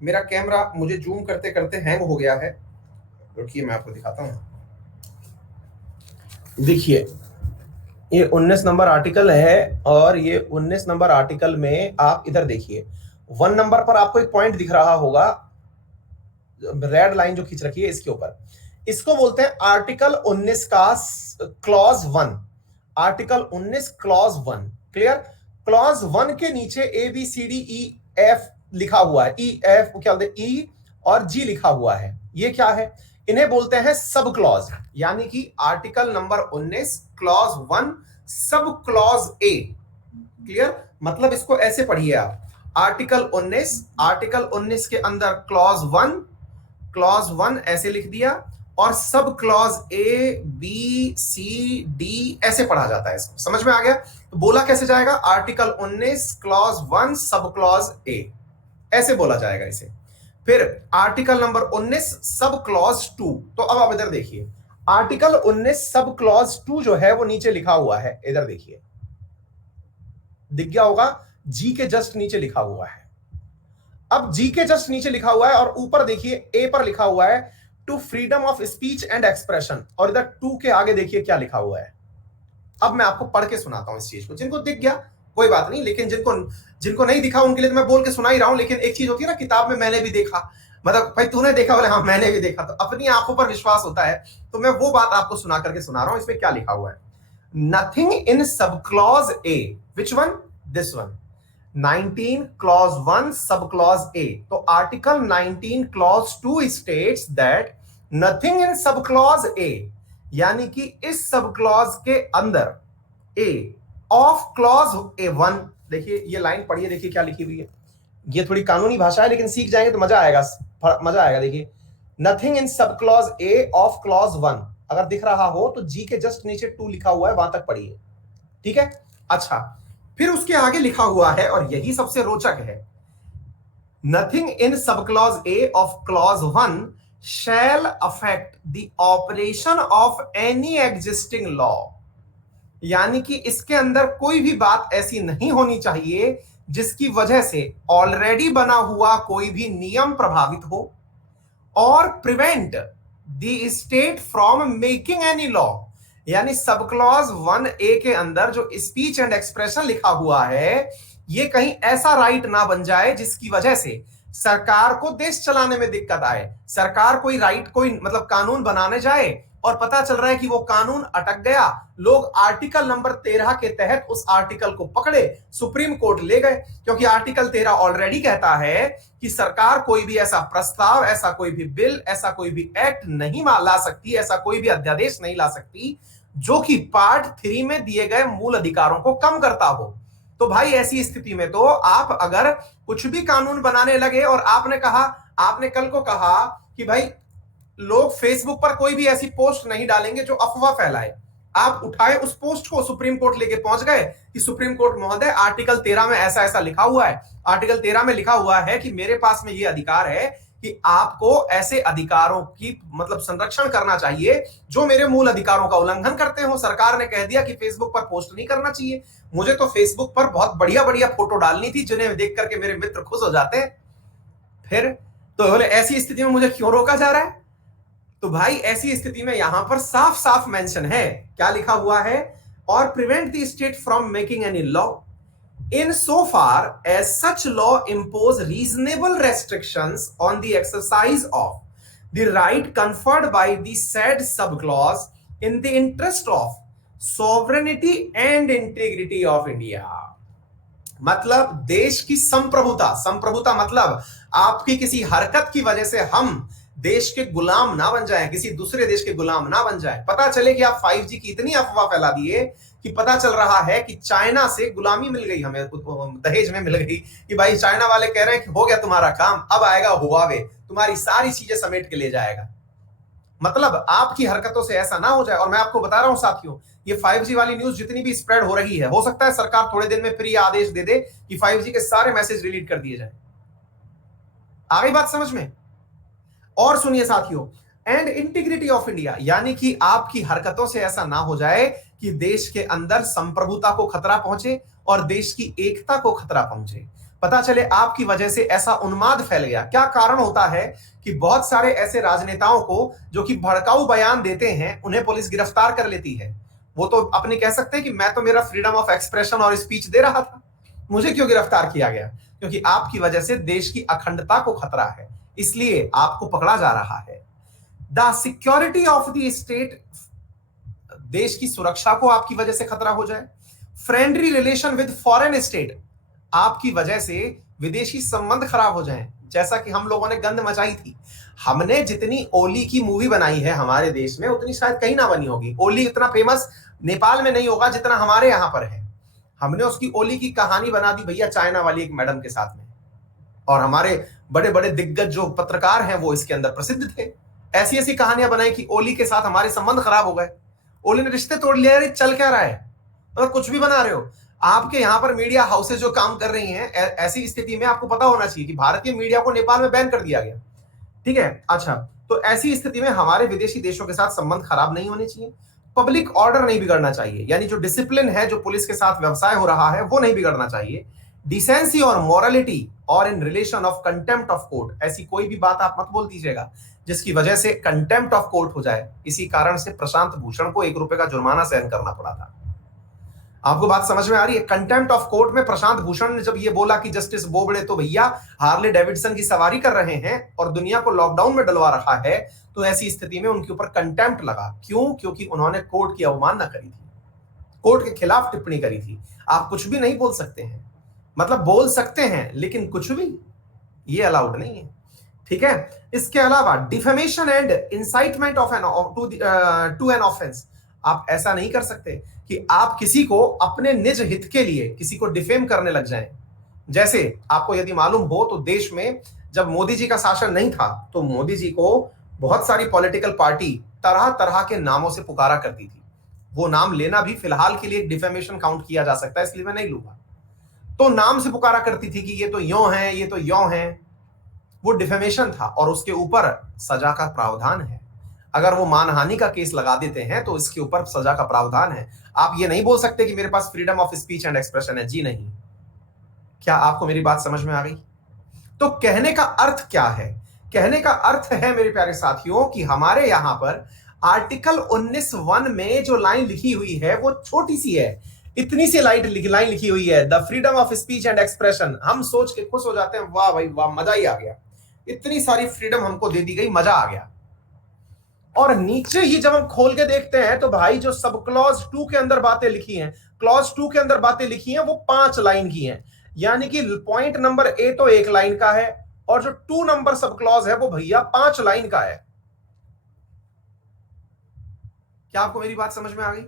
मेरा कैमरा मुझे जूम करते करते हैंग हो गया है, रुकिए मैं आपको दिखाता हूं। देखिए ये 19 नंबर आर्टिकल है और ये 19 नंबर आर्टिकल में आप इधर देखिए 1 नंबर पर आपको एक पॉइंट दिख रहा होगा, रेड लाइन जो खींच रखी है इसके ऊपर, इसको बोलते हैं आर्टिकल 19 का clause 1। Article 19 clause 1 clear. Clause 1 के नीचे ABCDEF लिखा हुआ है, EF क्या बोलते हैं, E और G लिखा हुआ है। ये क्या है? इन्हें बोलते हैं सब क्लॉज, यानी कि article number 19 clause 1 sub clause A। Clear? मतलब इसको ऐसे पढ़िए आप, आर्टिकल 19 के अंदर क्लॉज 1 ऐसे लिख दिया और सब क्लॉज ABCD ऐसे पढ़ा जाता है। इसको समझ में आ गया? तो बोला कैसे जाएगा? Article 19 clause 1 sub clause A, ऐसे बोला जाएगा इसे। फिर आर्टिकल नंबर 19 सब क्लॉज 2। तो अब आप इधर देखिए, आर्टिकल 19 सब क्लॉज 2 जो है वो नीचे लिखा हुआ है, इधर देखिए दिख गया होगा, जी के जस्ट नीचे लिखा हुआ है। अब जी के जस्ट नीचे लिखा हुआ है और ऊपर देखिए ए पर लिखा हुआ है two freedom of speech and expression, और इधर 2 के आगे देखिए क्या लिखा हुआ है। अब मैं आपको पढ़ के सुनाता हूं इस चीज को, जिनको दिख गया कोई बात नहीं, लेकिन जिनको नहीं दिखा उनके लिए तो मैं बोल के सुना ही रहा हूं। लेकिन एक चीज होती है ना, किताब में मैंने भी देखा, मतलब भाई तूने देखा, बोले हाँ मैंने भी देखा, तो अपनी आंखों पर विश्वास होता है। तो मैं वो बात आपको सुना करके सुना रहा हूं। इसमें क्या लिखा हुआ है? Nothing in sub clause A, which one? This one, 19 clause 1 sub clause A. तो article 19 clause 2 states that nothing in sub clause ए, यानी कि इस सब क्लॉज के अंदर ए ऑफ क्लॉज A1। देखिए ये लाइन पढ़िए, देखिए क्या लिखी हुई है। ये थोड़ी कानूनी भाषा है लेकिन सीख जाएंगे तो मजा आएगा, मजा आएगा। देखिए nothing in sub clause A of clause 1। अगर दिख रहा हो तो जी के जस्ट नीचे 2 लिखा हुआ है, वहां तक पढ़िए, ठीक है। अच्छा, फिर उसके आगे लिखा हुआ है और यही सबसे रोचक है, nothing in sub clause A of clause 1 shall affect the operation of any existing law. यानी कि इसके अंदर कोई भी बात ऐसी नहीं होनी चाहिए जिसकी वजह से ऑलरेडी बना हुआ कोई भी नियम प्रभावित हो, और prevent the state from making any law. यानी सब क्लॉज 1A के अंदर जो स्पीच एंड एक्सप्रेशन लिखा हुआ है, ये कहीं ऐसा राइट ना बन जाए जिसकी वजह से सरकार को देश चलाने में दिक्कत आए। सरकार कोई राइट, कोई मतलब कानून बनाने जाए और पता चल रहा है कि वो कानून अटक गया, लोग आर्टिकल नंबर 13 के तहत उस आर्टिकल को पकड़े, सुप्रीम कोर्ट ले गए, क्योंकि आर्टिकल 13 ऑलरेडी कहता है कि सरकार कोई भी ऐसा प्रस्ताव, ऐसा कोई भी बिल, ऐसा कोई भी एक्ट नहीं ला सकती, ऐसा कोई भी अध्यादेश नहीं ला सकती जो कि पार्ट 3 में दिए गए मूल अधिकारों को कम करता हो। तो भाई ऐसी स्थिति में तो आप अगर कुछ भी कानून बनाने लगे और आपने कल को कहा कि भाई लोग फेसबुक पर कोई भी ऐसी पोस्ट नहीं डालेंगे जो अफवाह फैलाए, आप उठाए उस पोस्ट को, सुप्रीम कोर्ट लेके पहुंच गए कि सुप्रीम कोर्ट महोदय आर्टिकल 13 में ऐसा ऐसा लिखा हुआ है, आर्टिकल 13 में लिखा हुआ है कि मेरे पास में ये अधिकार है कि आपको ऐसे अधिकारों की मतलब संरक्षण करना चाहिए जो मेरे मूल अधिकारों का उल्लंघन करते हो। सरकार ने कह दिया कि फेसबुक पर पोस्ट नहीं करना चाहिए। मुझे तो फेसबुक पर बहुत बढ़िया बढ़िया फोटो डालनी थी जिन्हें देख करके मेरे मित्र खुश हो जाते हैं। फिर तो बोले ऐसी स्थिति में मुझे क्यों रोका जा रहा है? तो भाई ऐसी स्थिति में यहां पर साफ साफ मेंशन है, क्या लिखा हुआ है, और prevent the state from making any law in so far as such law impose reasonable restrictions on the exercise of the right conferred by the said subclause in the interest of sovereignty and integrity of India। मतलब देश की संप्रभुता, संप्रभुता मतलब आपकी किसी हरकत की वजह से हम देश के गुलाम ना बन जाएं, किसी दूसरे देश के गुलाम ना बन जाएं। पता चले कि आप 5G की इतनी अफवाह फैला दिए कि पता चल रहा है कि चाइना से गुलामी मिल गई, हमें दहेज में मिल गई कि भाई चाइना वाले कह रहे हैं कि हो गया तुम्हारा काम, अब आएगा हुआवे, तुम्हारी सारी चीजें समेट के ले जाएगा। मतलब आपकी हरकतों से ऐसा ना हो जाए। और मैं आपको बता रहा हूं साथियों, ये 5G वाली न्यूज जितनी भी स्प्रेड हो रही है, हो सकता है सरकार थोड़े दिन में फिर ये आदेश दे दे कि 5G के सारे मैसेज डिलीट कर दिए जाए। आ गई बात समझ में? और सुनिए साथियों, एंड इंटीग्रिटी ऑफ इंडिया, यानी कि आपकी हरकतों से ऐसा ना हो जाए कि देश के अंदर संप्रभुता को खतरा पहुंचे और देश की एकता को खतरा पहुंचे। पता चले आपकी वजह से ऐसा उन्माद फैल गया। क्या कारण होता है कि बहुत सारे ऐसे राजनेताओं को जो कि भड़काऊ बयान देते हैं उन्हें पुलिस गिरफ्तार कर लेती है। वो तो अपने कह सकते हैं कि मैं तो मेरा फ्रीडम ऑफ एक्सप्रेशन और स्पीच दे रहा था, मुझे क्यों गिरफ्तार किया गया? क्योंकि आपकी वजह से देश की अखंडता को खतरा है, इसलिए आपको पकड़ा जा रहा है। The security of the state, देश की सुरक्षा को आपकी वजह से खतरा हो जाए। Friendly relation with foreign state, आपकी वजह से विदेशी संबंध खराब हो जाएं, जैसा कि हम लोगों ने गंद मचाई थी। हमने जितनी ओली की मूवी बनाई है हमारे देश में उतनी शायद कहीं ना बनी होगी। ओली इतना फेमस नेपाल में नहीं होगा जितना हमारे यहां पर है। हमने उसकी ओली की कहानी बना दी भैया चाइना वाली एक मैडम के साथ में, और हमारे बड़े बड़े दिग्गज जो पत्रकार हैं वो इसके अंदर प्रसिद्ध थे। ऐसी ऐसी कहानियां बनाई कि ओली के साथ हमारे संबंध खराब हो गए, ओली ने रिश्ते तोड़ लिया। अरे चल क्या रहा है, मतलब कुछ भी बना रहे हो। आपके यहां पर मीडिया हाउसेज जो काम कर रही हैं, ऐसी स्थिति में आपको पता होना चाहिए कि भारतीय मीडिया को नेपाल में बैन कर दिया गया, ठीक है। अच्छा, तो ऐसी स्थिति में हमारे विदेशी देशों के साथ संबंध खराब नहीं होने चाहिए, पब्लिक ऑर्डर नहीं बिगड़ना चाहिए, यानी जो डिसिप्लिन है, जो पुलिस के साथ व्यवसाय हो रहा है वो नहीं बिगड़ना चाहिए। डिसेंसी और मॉरलिटी और in relation of contempt of court, ऐसी कोई भी बात आप मत बोल दीजिएगा जिसकी वजह से कंटेम्प्ट ऑफ कोर्ट हो जाए। इसी कारण से प्रशांत भूषण को ₹1 का जुर्माना सहन करना पड़ा था। आपको बात समझ में आ रही है? कंटेम्प्ट ऑफ कोर्ट में प्रशांत भूषण ने जब ये बोला कि जस्टिस बोबड़े तो भैया हार्ले डेविडसन की सवारी कर रहे हैं और दुनिया को लॉकडाउन में डलवा रखा है, तो ऐसी स्थिति में उनके ऊपर कंटेम्प्ट लगा। क्यों? क्योंकि उन्होंने कोर्ट की अवमानना करी थी, कोर्ट के खिलाफ टिप्पणी करी थी। आप कुछ भी नहीं बोल सकते हैं, मतलब बोल सकते हैं लेकिन कुछ भी, ये अलाउड नहीं है, ठीक है। इसके अलावा defamation and incitement of to an offence, आप ऐसा नहीं कर सकते कि आप किसी को अपने निज हित के लिए किसी को डिफेम करने लग जाएं। जैसे आपको यदि मालूम हो तो देश में जब मोदी जी का शासन नहीं था तो मोदी जी को बहुत सारी पॉलिटिकल पार्टी तरह तरह के नामों से पुकारा करती थी। वो नाम लेना भी फिलहाल के लिए डिफेमेशन काउंट किया जा सकता है, इसलिए मैं नहीं लूंगा। तो नाम से पुकारा करती थी कि ये तो यों है, ये तो यों है। वो डिफेमेशन था और उसके ऊपर सजा का प्रावधान है। अगर वो मानहानि का केस लगा देते हैं तो इसके ऊपर सजा का प्रावधान है। आप ये नहीं बोल सकते कि मेरे पास freedom of speech and expression है, जी नहीं। क्या आपको मेरी बात समझ में आ गई? तो कहने का अर्थ क्या है? कहने का अर्थ है मेरे प्यारे साथियों कि हमारे यहां पर आर्टिकल 19(1) में जो लाइन लिखी हुई है वो छोटी सी है, इतनी सी लाइन लिखी हुई है, the freedom of speech and expression. हम सोच के खुश हो जाते हैं, वाह भाई वाह, मजा ही आ गया, इतनी सारी फ्रीडम हमको दे दी गई, मजा आ गया। और नीचे ही जब हम खोल के देखते हैं तो भाई जो सब क्लॉज 2 के अंदर बातें लिखी हैं, क्लॉज 2 के अंदर बातें लिखी हैं वो 5 लाइन की हैं। यानी कि पॉइंट नंबर ए तो 1 लाइन का है और जो 2 नंबर सब क्लॉज है वो भैया 5 लाइन का है। क्या आपको मेरी बात समझ में आ गई?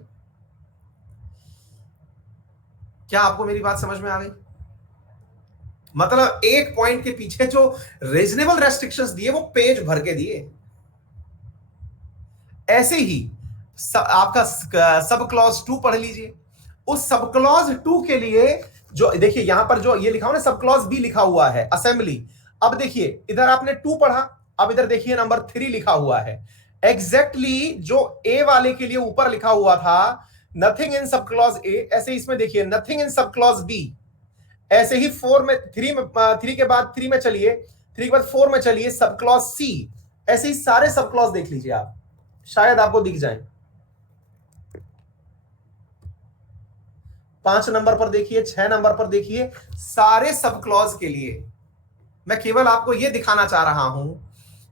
क्या आपको मेरी बात समझ में आ गई? मतलब एक पॉइंट के पीछे जो रीजनेबल रेस्ट्रिक्शंस दिए वो पेज भर के दिए। ऐसे ही आपका सब क्लॉज 2 पढ़ लीजिए। उस सब क्लॉज 2 के लिए जो देखिए यहां पर जो ये लिखा हुआ ना, सब क्लॉज बी लिखा हुआ है असेंबली। अब देखिए इधर आपने 2 पढ़ा, अब इधर देखिए नंबर 3 लिखा हुआ है। एग्जैक्टली जो ए वाले के लिए ऊपर लिखा हुआ था नथिंग इन सब क्लॉज ए, ऐसे इसमें देखिए nothing in sub clause B. ऐसे ही 4 में 3 के बाद 3 में चलिए, 3 के बाद 4 में चलिए, सब क्लॉज सी। ऐसे ही सारे सब क्लॉज देख लीजिए आप, शायद आपको दिख जाए। 5 नंबर पर देखिए, 6 नंबर पर देखिए, सारे सब क्लॉज के लिए मैं केवल आपको यह दिखाना चाह रहा हूं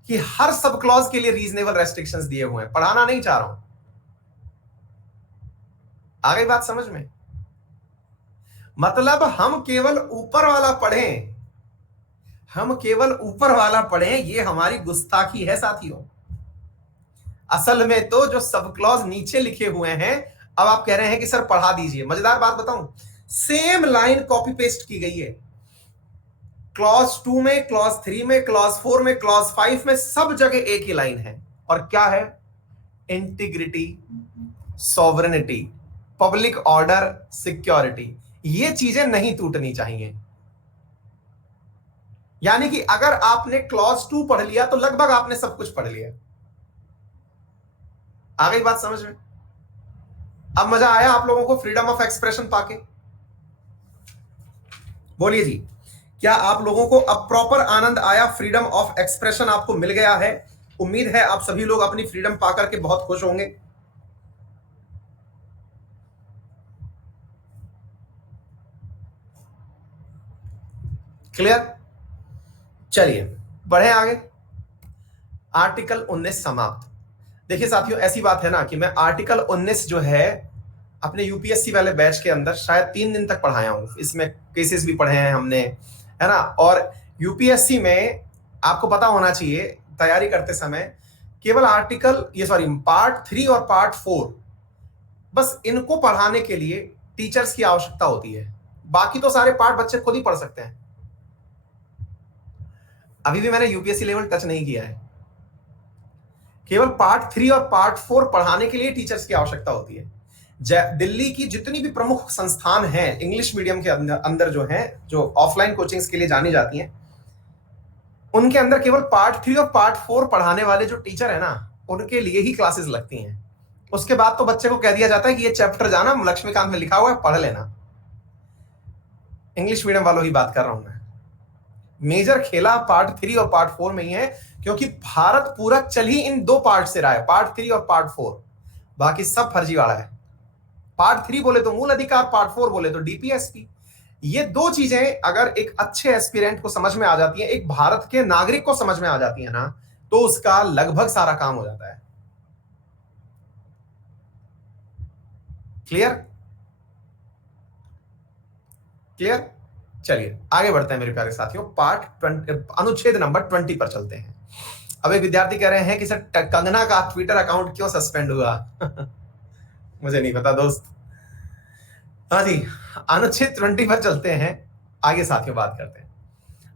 कि हर सब क्लॉज के लिए रीजनेबल रेस्ट्रिक्शंस दिए हुए हैं, पढ़ाना नहीं चाह रहा हूं। आ गई बात समझ में? मतलब हम केवल ऊपर वाला पढ़ें, हम केवल ऊपर वाला पढ़ें, ये हमारी गुस्ताखी है साथियों। असल में तो जो सब क्लॉज नीचे लिखे हुए हैं, अब आप कह रहे हैं कि सर पढ़ा दीजिए। मजेदार बात बताऊं, सेम लाइन कॉपी पेस्ट की गई है क्लॉज 2 में, क्लॉज 3 में, क्लॉज 4 में, क्लॉज 5 में, सब जगह एक ही लाइन है। और क्या है? Integrity, sovereignty, public order, security. ये चीजें नहीं टूटनी चाहिए। यानी कि अगर आपने क्लॉज 2 पढ़ लिया तो लगभग आपने सब कुछ पढ़ लिया। आ गई बात समझ में? अब मजा आया आप लोगों को फ्रीडम ऑफ एक्सप्रेशन पाके? बोलिए जी, क्या आप लोगों को अब प्रॉपर आनंद आया? फ्रीडम ऑफ एक्सप्रेशन आपको मिल गया है? उम्मीद है आप सभी लोग अपनी फ्रीडम पाकर के बहुत खुश होंगे। क्लियर? चलिए बढ़े आगे। आर्टिकल 19 समाप्त। देखिए साथियों, ऐसी बात है ना कि मैं आर्टिकल 19 जो है अपने यूपीएससी वाले बैच के अंदर शायद 3 दिन तक पढ़ाया हूं। इसमें केसेस भी पढ़े हैं हमने, है ना। और यूपीएससी में आपको पता होना चाहिए तैयारी करते समय, केवल पार्ट 3 और पार्ट 4 बस इनको पढ़ाने के लिए टीचर्स की आवश्यकता होती है। बाकी तो सारे पार्ट बच्चे खुद ही पढ़ सकते हैं। अभी भी मैंने यूपीएससी लेवल टच नहीं किया है। केवल पार्ट 3 और पार्ट 4 पढ़ाने के लिए टीचर्स की आवश्यकता होती है। दिल्ली की जितनी भी प्रमुख संस्थान हैं इंग्लिश मीडियम के अंदर जो हैं, जो ऑफलाइन कोचिंग्स के लिए जानी जाती हैं, उनके अंदर केवल पार्ट 3 और पार्ट 4 पढ़ाने वाले जो टीचर है ना, उनके लिए ही क्लासेस लगती हैं। उसके बाद तो बच्चे को कह दिया जाता है कि ये चैप्टर जाना, लक्ष्मीकांत में लिखा हुआ है, पढ़ लेना। इंग्लिश मीडियम वालों ही बात कर रहा हूं मैं। मेजर खेला पार्ट 3 और पार्ट 4 में ही है, क्योंकि भारत पूरा चल ही इन 2 पार्ट से रहा है, पार्ट 3 और पार्ट 4। बाकी सब फर्जीवाड़ा है। पार्ट 3 बोले तो मूल अधिकार, पार्ट 4 बोले तो डीपीएसपी। ये 2 चीजें अगर एक अच्छे एस्पिरेंट को समझ में आ जाती है, एक भारत के नागरिक को समझ में आ जाती है ना, तो उसका लगभग सारा काम हो जाता है। क्लियर? क्लियर? चलिए आगे बढ़ते हैं मेरे प्यारे साथियों। अनुच्छेद नंबर 20 पर चलते हैं। अब एक विद्यार्थी कह रहे हैं कि सर कंगना का ट्विटर अकाउंट क्यों सस्पेंड हुआ? मुझे नहीं पता दोस्त। हाँ जी, अनुच्छेद 20 पर चलते हैं, आगे साथियों बात करते हैं।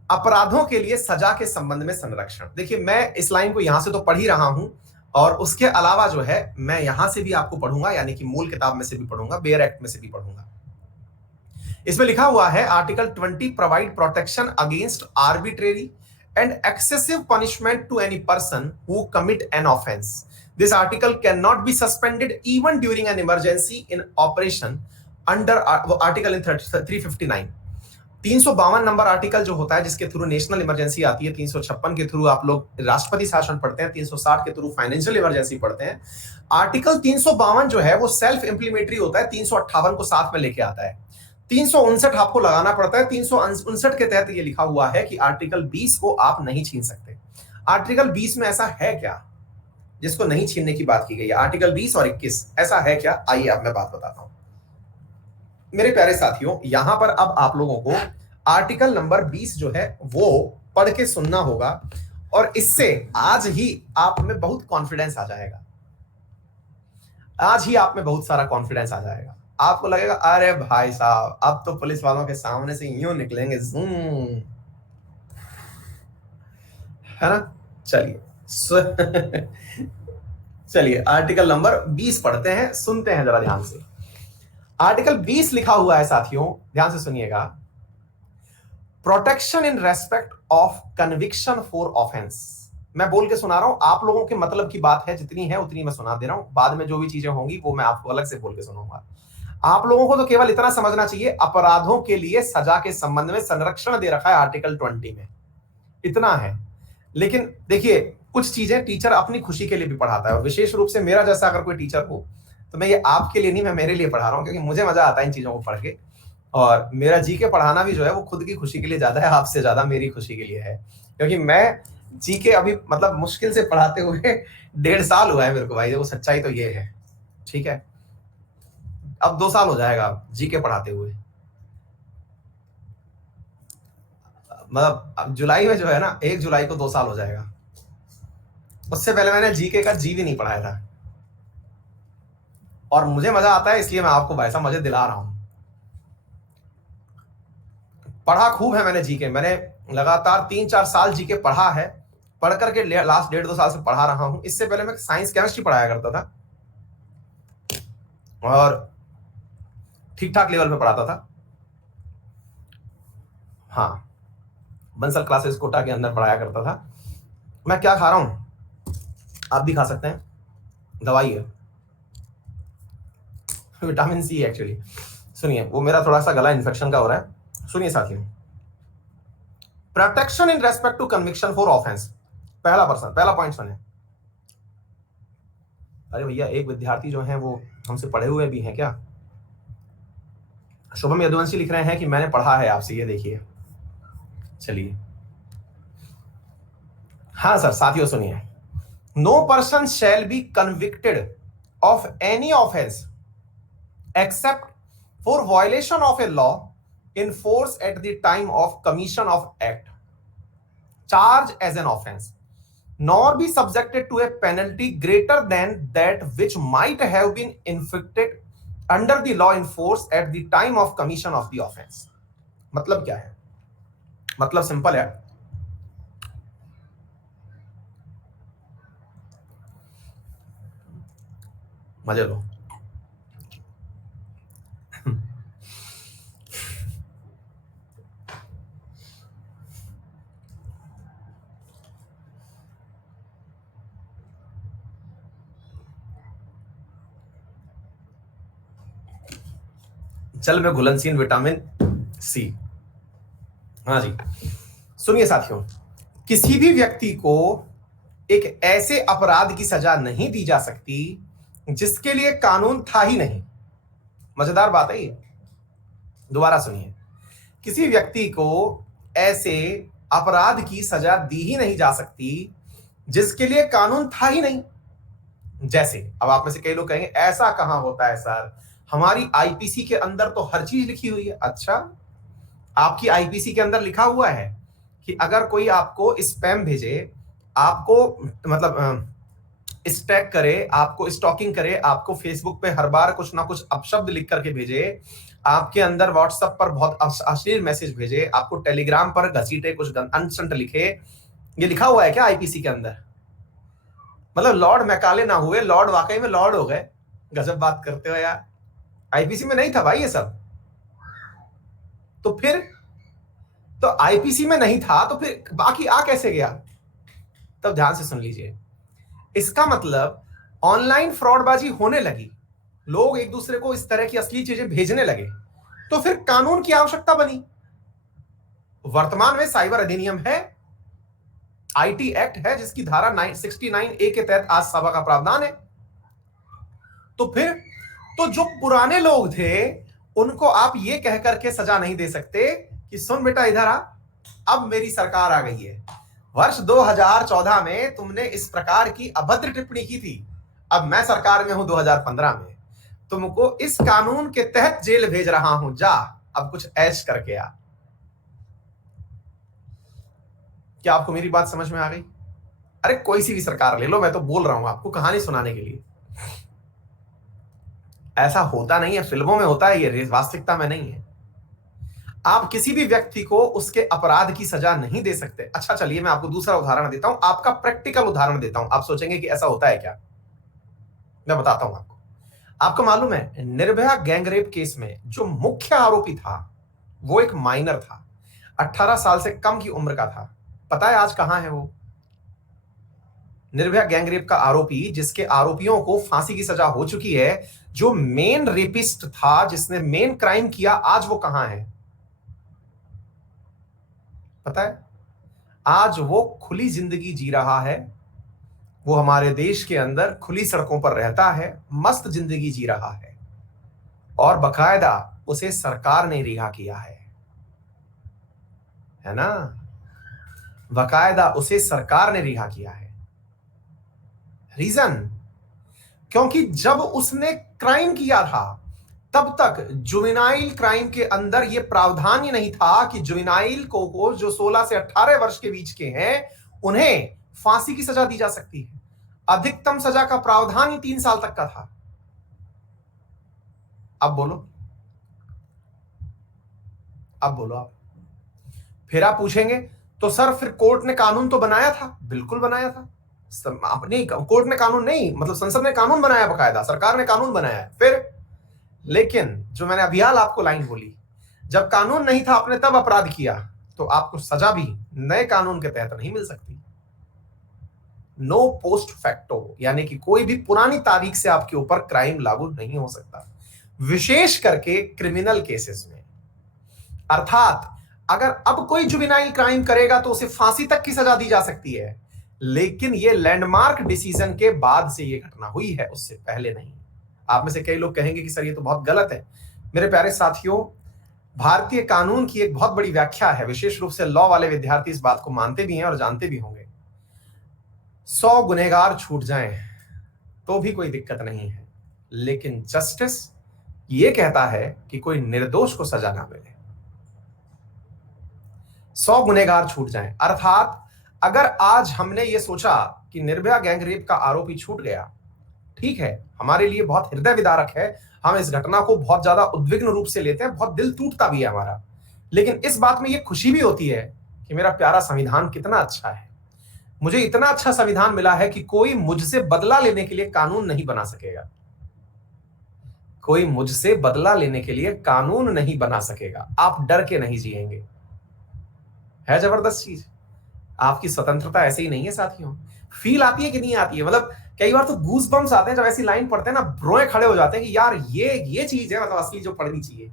अपराधों के लिए सजा के संबंध में संरक्षण। देखिए, मैं इस लाइन को यहां से तो पढ़ ही रहा हूं, और उसके अलावा जो है मैं यहां से भी आपको पढ़ूंगा, यानी कि मूल किताब में से भी पढ़ूंगा, बेयर एक्ट में से भी पढ़ूंगा। इसमें लिखा हुआ है article 20 provide protection against arbitrary and excessive punishment to any person who commit an offence. This article can not be suspended even during an emergency in operation under article in 359। 352 number article जो होता है, जिसके through national emergency आती है। 356 के through आप लोग राष्ट्रपति शासन पढ़ते हैं, 360 के थ्रू फाइनेंशियल इमरजेंसी पढ़ते हैं। आर्टिकल 352 जो है वो सेल्फ इंप्लीमेंटरी होता है, 358 को साथ में लेके आता है। 359 आपको लगाना पड़ता है। 359 के तहत ये लिखा हुआ है कि आर्टिकल 20 को आप नहीं छीन सकते। आर्टिकल 20 में ऐसा है क्या जिसको नहीं छीनने की बात की गई है? आर्टिकल 20 और 21 ऐसा है क्या? आइए अब मैं बात बताता हूं मेरे प्यारे साथियों। यहां पर अब आप लोगों को आर्टिकल नंबर 20 जो है वो पढ़ के सुनना होगा, और इससे आज ही आप में बहुत कॉन्फिडेंस आ जाएगा। आज ही आप में बहुत सारा कॉन्फिडेंस आ जाएगा। आपको लगेगा अरे भाई साहब, अब तो पुलिस वालों के सामने से यूं निकलेंगे, जूम, है ना? चलिए चलिए आर्टिकल नंबर 20 पढ़ते हैं, सुनते हैं जरा ध्यान से। आर्टिकल 20 लिखा हुआ है साथियों, ध्यान से सुनिएगा। Protection in respect of conviction for offence. मैं बोल के सुना रहा हूं, आप लोगों के मतलब की बात है, जितनी है उतनी मैं सुना दे रहा हूं। बाद में जो भी चीजें होंगी वो मैं आपको अलग से बोल के सुनाऊंगा। आप लोगों को तो केवल इतना समझना चाहिए, अपराधों के लिए सजा के संबंध में संरक्षण दे रखा है आर्टिकल 20 में, इतना है। लेकिन देखिए, कुछ चीजें टीचर अपनी खुशी के लिए भी पढ़ाता है, और विशेष रूप से मेरा जैसा अगर कोई टीचर हो तो मैं ये आपके लिए नहीं, मैं मेरे लिए पढ़ा रहा हूं, क्योंकि मुझे मजा आता है इन चीजों को पढ़ के। और मेरा जीके पढ़ाना भी जो है वो खुद की खुशी के लिए ज्यादा है, आपसे ज्यादा मेरी खुशी के लिए है। क्योंकि मैं जीके अभी मतलब मुश्किल से पढ़ाते हुए 1.5 साल हुआ है मेरे को भाई, वो सच्चाई तो ये है, ठीक है। अब 2 साल हो जाएगा जीके पढ़ाते हुए, मतलब अब जुलाई में जो है ना, 1 जुलाई को 2 साल हो जाएगा। उससे पहले मैंने जीके का जी भी नहीं पढ़ाया था, और मुझे मजा आता है, इसलिए मैं आपको भाई साहब मजे दिला रहा हूं। पढ़ा खूब है मैंने जीके, मैंने लगातार 3-4 साल जीके पढ़ा है, पढ़ करके लास्ट 1.5-2 साल से पढ़ा रहा हूं। इससे पहले मैं साइंस केमिस्ट्री पढ़ाया करता था, और ठीक ठाक लेवल पे पढ़ाता था। हाँ, बंसल क्लासेस कोटा के अंदर पढ़ाया करता था। मैं क्या खा रहा हूं, आप भी खा सकते हैं, दवाई है, विटामिन सी एक्चुअली। सुनिए, वो मेरा थोड़ा सा गला इन्फेक्शन का हो रहा है। सुनिए साथियों, protection in respect to conviction for offence. पहला पॉइंट सुने। अरे भैया, एक विद्यार्थी जो है वो हमसे पढ़े हुए भी हैं क्या? शुभम यदुवंशी लिख रहे हैं कि मैंने पढ़ा है आपसे, ये देखिए। चलिए, हाँ सर, साथियों सुनिए। No person shall be convicted of any offence except for violation of a law in force at the time of commission of act, charged as an offense, nor be subjected to a penalty greater than that which might have been inflicted under the law in force at the time of commission of the offense। मतलब क्या है? मतलब simple है, मजे लो। जल में घुलनशील vitamin C. हाँ जी, सुनिए साथियों, किसी भी व्यक्ति को एक ऐसे अपराध की सजा नहीं दी जा सकती जिसके लिए कानून था ही नहीं। मजेदार बात है ये, दोबारा सुनिए। किसी व्यक्ति को ऐसे अपराध की सजा दी ही नहीं जा सकती जिसके लिए कानून था ही नहीं। जैसे, अब आप में से कई लोग कहेंगे ऐसा कहां होता है सर, हमारी आईपीसी के अंदर तो हर चीज लिखी हुई है। अच्छा, आपकी आईपीसी के अंदर लिखा हुआ है कि अगर कोई आपको स्पैम भेजे, आपको मतलब स्टैक करे, आपको स्टॉकिंग करे, आपको फेसबुक पे हर बार कुछ ना कुछ अपशब्द लिख करके भेजे, आपके अंदर व्हाट्सएप पर बहुत अश्लील मैसेज भेजे, आपको टेलीग्राम पर घसीटे, कुछ अनसंट लिखे, ये लिखा हुआ है क्या आईपीसी के अंदर? मतलब लॉर्ड मैकाले ना हुए, लॉर्ड वाकई में लॉर्ड हो गए। गजब बात करते हो यार। आईपीसी में नहीं था भाई ये सब। तो फिर तो आईपीसी में नहीं था तो फिर बाकी आ कैसे गया? तब ध्यान से सुन लीजिए। इसका मतलब ऑनलाइन फ्रॉडबाजी होने लगी, लोग एक दूसरे को इस तरह की असली चीजें भेजने लगे, तो फिर कानून की आवश्यकता बनी। वर्तमान में साइबर अधिनियम है, आईटी एक्ट है, जिसकी धारा 69A के तहत आज सभा का प्रावधान है। तो फिर तो जो पुराने लोग थे उनको आप ये कह करके सजा नहीं दे सकते कि सुन बेटा इधर आ, अब मेरी सरकार आ गई है। वर्ष 2014 में तुमने इस प्रकार की अभद्र टिप्पणी की थी, अब मैं सरकार में हूं 2015 में, तुमको इस कानून के तहत जेल भेज रहा हूं, जा अब कुछ ऐश करके आ। क्या आपको मेरी बात समझ में आ गई? अरे कोई सी भी सरकार ले लो, मैं तो बोल रहा हूं आपको कहानी सुनाने के लिए। ऐसा होता नहीं है, फिल्मों में होता है, ये वास्तविकता में नहीं है। आप किसी भी व्यक्ति को उसके अपराध की सजा नहीं दे सकते। अच्छा चलिए मैं आपको दूसरा उदाहरण देता हूं, आपका प्रैक्टिकल उदाहरण देता हूं। आप सोचेंगे कि ऐसा होता है क्या? मैं बताता हूं आपको। आपको मालूम है निर्भया गैंगरेप केस में जो मुख्य आरोपी था वो एक माइनर था, 18 साल से कम की उम्र का था। पता है आज कहां है वो? निर्भया गैंगरेप का आरोपी, जिसके आरोपियों को फांसी की सजा हो चुकी है, जो मेन रेपिस्ट था, जिसने मेन क्राइम किया, आज वो कहां है पता है? आज वो खुली जिंदगी जी रहा है, वो हमारे देश के अंदर खुली सड़कों पर रहता है, मस्त जिंदगी जी रहा है, और बकायदा उसे सरकार ने रिहा किया है ना? बकायदा उसे सरकार ने रिहा किया है। रीजन, क्योंकि जब उसने क्राइम किया था तब तक जुवेनाइल क्राइम के अंदर यह प्रावधान ही नहीं था कि जुवेनाइल को जो 16 से 18 वर्ष के बीच के हैं उन्हें फांसी की सजा दी जा सकती है। अधिकतम सजा का प्रावधान ही 3 साल तक का था। अब बोलो, अब बोलो आप। फिर आप पूछेंगे तो सर फिर कोर्ट ने कानून तो बनाया था। बिल्कुल बनाया था, अपने कोर्ट ने कानून नहीं, मतलब संसद ने कानून बनाया, बकायदा सरकार ने कानून बनाया है। फिर लेकिन जो मैंने अभी हाल आपको लाइन बोली, जब कानून नहीं था आपने तब अपराध किया, तो आपको सजा भी नए कानून के तहत नहीं मिल सकती। नो पोस्ट फैक्टो, यानी कि कोई भी पुरानी तारीख से आपके ऊपर क्राइम लागू नहीं हो सकता, विशेष करके क्रिमिनल केसेस में। अर्थात अगर अब कोई जुवेनाइल क्राइम करेगा तो उसे फांसी तक की सजा दी जा सकती है, लेकिन यह लैंडमार्क डिसीजन के बाद से यह घटना हुई है, उससे पहले नहीं। आप में से कई लोग कहेंगे कि सर ये तो बहुत गलत है। मेरे प्यारे साथियों, भारतीय कानून की एक बहुत बड़ी व्याख्या है, विशेष रूप से लॉ वाले विद्यार्थी इस बात को मानते भी हैं और जानते भी होंगे। 100 गुनहगार छूट जाएं तो भी कोई दिक्कत नहीं है, लेकिन जस्टिस ये कहता है कि कोई निर्दोष को सजा ना मिले। 100 गुनहगार छूट जाएं, अर्थात अगर आज हमने ये सोचा कि निर्भया गैंगरेप का आरोपी छूट गया, ठीक है, हमारे लिए बहुत हृदय विदारक है, हम इस घटना को बहुत ज्यादा उद्विग्न रूप से लेते हैं, बहुत दिल टूटता भी है हमारा, लेकिन इस बात में यह खुशी भी होती है कि मेरा प्यारा संविधान कितना अच्छा है। मुझे इतना अच्छा संविधान मिला है कि कोई मुझसे बदला लेने के लिए कानून नहीं बना सकेगा, कोई मुझसे बदला लेने के लिए कानून नहीं बना सकेगा। आप डर के नहीं जिएंगे। है जबरदस्त चीज। आपकी स्वतंत्रता ऐसे ही नहीं है साथियों। फील आती है कि नहीं आती है? मतलब कई बार तो गूज बम्स आते हैं जब ऐसी लाइन पढ़ते हैं ना, रोए खड़े हो जाते हैं कि यार ये चीज है मतलब असली जो पढ़नी चाहिए।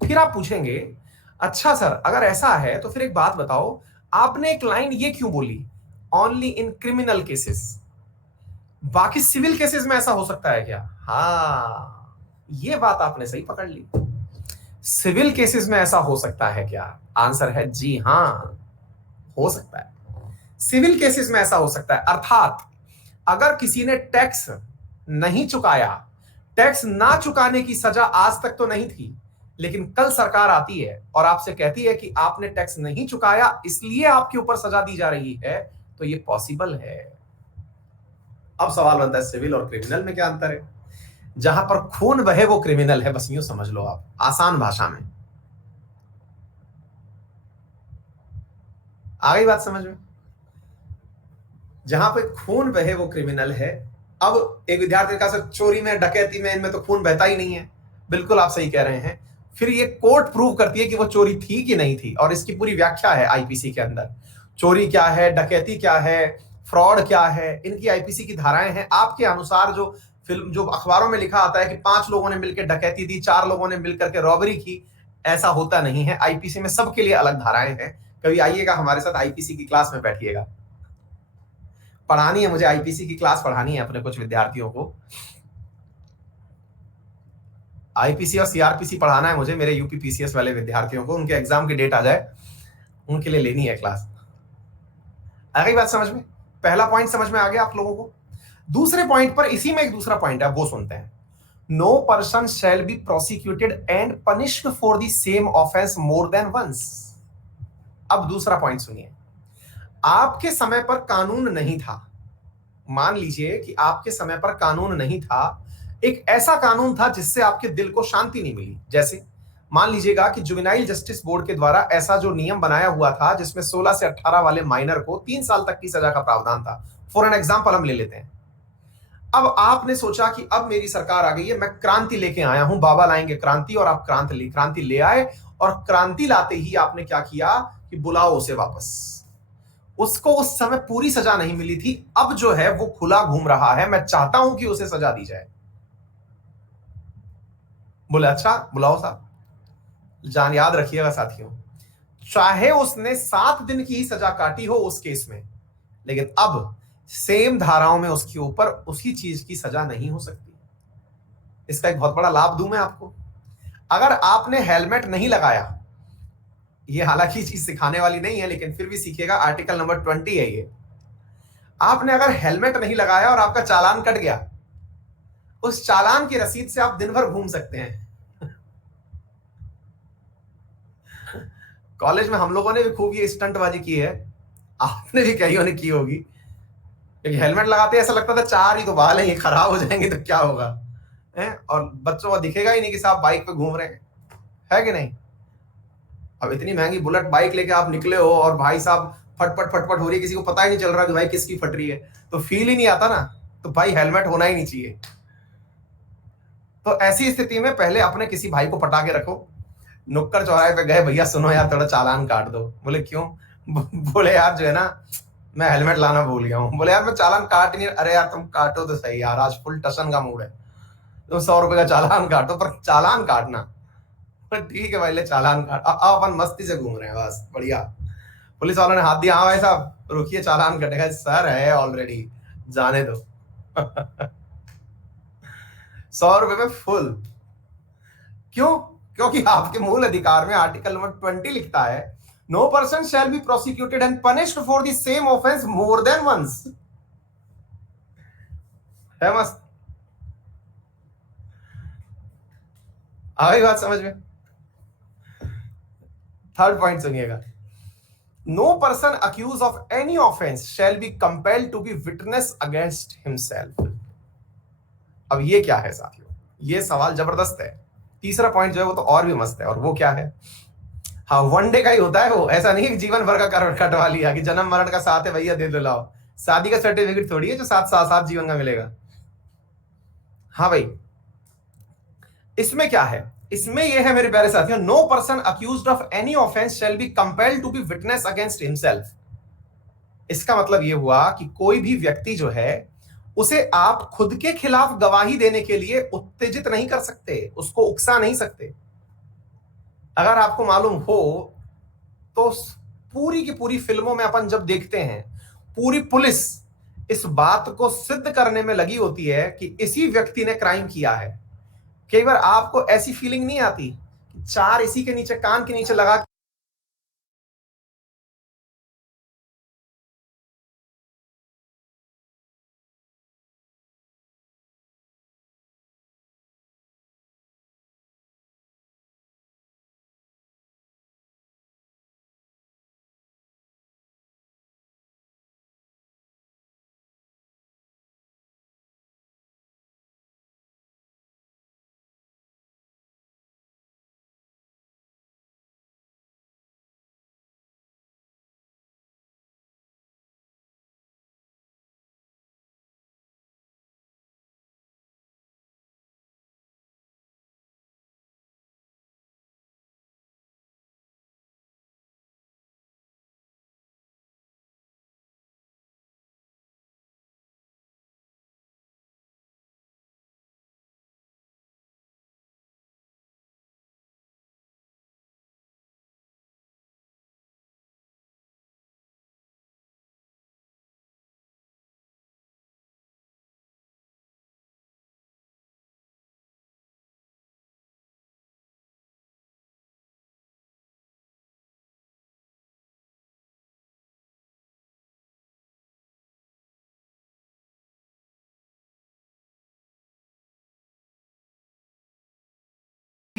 फिर आप पूछेंगे अच्छा सर अगर ऐसा है तो फिर एक बात बताओ, आपने एक लाइन ये क्यों बोली, ओनली इन क्रिमिनल केसेस, बाकी सिविल केसेस में ऐसा हो सकता है क्या? हाँ, ये बात आपने सही पकड़ ली। सिविल केसेस में ऐसा हो सकता है क्या? आंसर है जी हां, हो सकता है। सिविल केसेस में ऐसा हो सकता है, अर्थात अगर किसी ने टैक्स नहीं चुकाया, टैक्स ना चुकाने की सजा आज तक तो नहीं थी, लेकिन कल सरकार आती है और आपसे कहती है कि आपने टैक्स नहीं चुकाया इसलिए आपके ऊपर सजा दी जा रही है, तो ये पॉसिबल है। अब सवाल बनता है सिविल और क्रिमिनल में क्या अंतर है? जहां पर खून बहे वो क्रिमिनल है, बस यूं समझ लो आप, आसान भाषा में। आ गई बात समझ में? जहां पे खून बहे वो क्रिमिनल है। अब एक विद्यार्थी का चोरी में, डकैती में, इनमें तो खून बहता ही नहीं है। बिल्कुल आप सही कह रहे हैं। फिर ये कोर्ट प्रूव करती है कि वो चोरी थी कि नहीं थी, और इसकी पूरी व्याख्या है आईपीसी के अंदर। चोरी क्या है, डकैती क्या है, फ्रॉड क्या है, इनकी आईपीसी की धाराएं हैं। आपके अनुसार जो फिल्म, जो अखबारों में लिखा आता है कि 5 लोगों ने मिलकर डकैती दी, 4 लोगों ने मिलकर के रॉबरी की, ऐसा होता नहीं है। आईपीसी में सबके लिए अलग धाराएं हैं। कभी आइएगा हमारे साथ, आईपीसी की क्लास में बैठिएगा। पढ़ानी है मुझे, आईपीसी की क्लास पढ़ानी है अपने कुछ विद्यार्थियों को। आईपीसी और सीआरपीसी पढ़ाना है मुझे मेरे यूपी पीसीएस वाले विद्यार्थियों को। उनके एग्जाम की डेट आ जाए, उनके लिए लेनी है क्लास। आ गई बात समझ में? पहला पॉइंट समझ में आ गया आप लोगों को? दूसरे पॉइंट पर, इसी में एक दूसरा पॉइंट है, वो सुनते हैं। No person shall be prosecuted and punished for the same offence more than once. अब दूसरा पॉइंट सुनिए। आपके समय पर कानून नहीं था। मान लीजिए कि आपके समय पर कानून नहीं था, एक ऐसा कानून था जिससे आपके दिल को शांति नहीं मिली। जैसे मान लीजिएगा कि जुवेनाइल जस्टिस बोर्ड के द्वारा ऐसा जो नियम बनाया हुआ था जिसमें 16 से 18 वाले माइनर को 3 साल तक की सजा का प्रावधान था। फॉर एन एग्जाम्पल हम ले लेते हैं। अब आपने सोचा कि अब मेरी सरकार आ गई है, मैं क्रांति लेके आया हूं, बाबा लाएंगे क्रांति, और आप क्रांति ले आए। और क्रांति लाते ही आपने क्या किया कि बुलाओ उसे वापस। उसको उस समय पूरी सजा नहीं मिली थी, अब जो है वो खुला घूम रहा है, मैं चाहता हूं कि उसे सजा दी जाए। बोले अच्छा बुलाओ साहब। जान याद रखिएगा साथियों, चाहे उसने 7 दिन की ही सजा काटी हो उस केस में, लेकिन अब सेम धाराओं में उसके ऊपर उसी चीज की सजा नहीं हो सकती। इसका एक बहुत बड़ा लाभ दूं मैं आपको। अगर आपने हेलमेट नहीं लगाया, ये हालांकि चीज सिखाने वाली नहीं है लेकिन फिर भी सीखिएगा, आर्टिकल नंबर 20 है ये। आपने अगर हेलमेट नहीं लगाया और आपका चालान कट गया, उस चालान की रसीद से आप दिन भर घूम सकते हैं। कॉलेज में हम लोगों ने भी खूब ये स्टंटबाजी की है, आपने भी कईयों ने की होगी। क्योंकि हेलमेट लगाते ऐसा लगता था 4 ही तो बाल हैं, ये खराब हो जाएंगे तो क्या होगा है, और बच्चों को दिखेगा ही नहीं कि साहब बाइक पे घूम रहे हैं, है कि नहीं? अब इतनी महंगी बुलेट बाइक लेके आप निकले हो और भाई साहब फटफट फटफट हो रही है, किसी को पता ही नहीं चल रहा कि भाई किसकी फट रही है, तो फील ही नहीं आता ना। तो भाई हेलमेट होना ही नहीं चाहिए। तो ऐसी स्थिति में पहले अपने किसी भाई को पटा के रखो। नुक्कड़ चौराहे पे गए, भैया सुनो यार थोड़ा चालान काट दो। बोले क्यों? बोले यार जो है ना, मैं हेलमेट लाना भूल गया हूँ। बोले यार मैं चालान काट नहीं। अरे यार तुम काटो तो सही यार, आज फुल टशन का मूड है, तुम 100 रुपए का चालान काटो, पर चालान काटना। ठीक है भाई ले चालान काट। अपन मस्ती से घूम रहे हैं बस, बढ़िया। पुलिस वालों ने हाथ दिया, हाँ भाई साहब रुकिए चालान कटेगा। सर है ऑलरेडी, जाने दो। 100 रुपए में फुल। क्यों? क्योंकि आपके मूल अधिकार में आर्टिकल नंबर 20 लिखता है, no person shall be prosecuted and punished for the same offence more than once. है मस्त? आ गई बात समझ में? थर्ड पॉइंट सुनिएगा। No person accuse of any offence shall be compelled to be witness against himself. अब ये क्या है साथियों, ये सवाल जबरदस्त है। तीसरा पॉइंट जो है वो तो और भी मस्त है, और वो क्या है? हाँ, 1 डे का ही होता है वो, ऐसा नहीं है कि जीवन भर का कटवा लिया कि जन्म मरण का साथ है भैया दे दो लाओ। शादी का सर्टिफिकेट थोड़ी है जो साथ साथ साथ जीवन का मिलेगा। हाँ भाई, इसमें क्या है? इसमें यह है मेरे प्यारे साथियों, no person accused of any offence shall be compelled to be witness against himself. इसका मतलब यह हुआ कि कोई भी व्यक्ति जो है, उसे आप खुद के खिलाफ गवाही देने के लिए उत्तेजित नहीं कर सकते, उसको उकसा नहीं सकते। अगर आपको मालूम हो तो पूरी की पूरी फिल्मों में अपन जब देखते हैं, पूरी पुलिस इस बात को सिद्ध करने में लगी होती है कि इसी व्यक्ति ने क्राइम किया है। कई बार आपको ऐसी फीलिंग नहीं आती कि चार इसी के नीचे, कान के नीचे लगा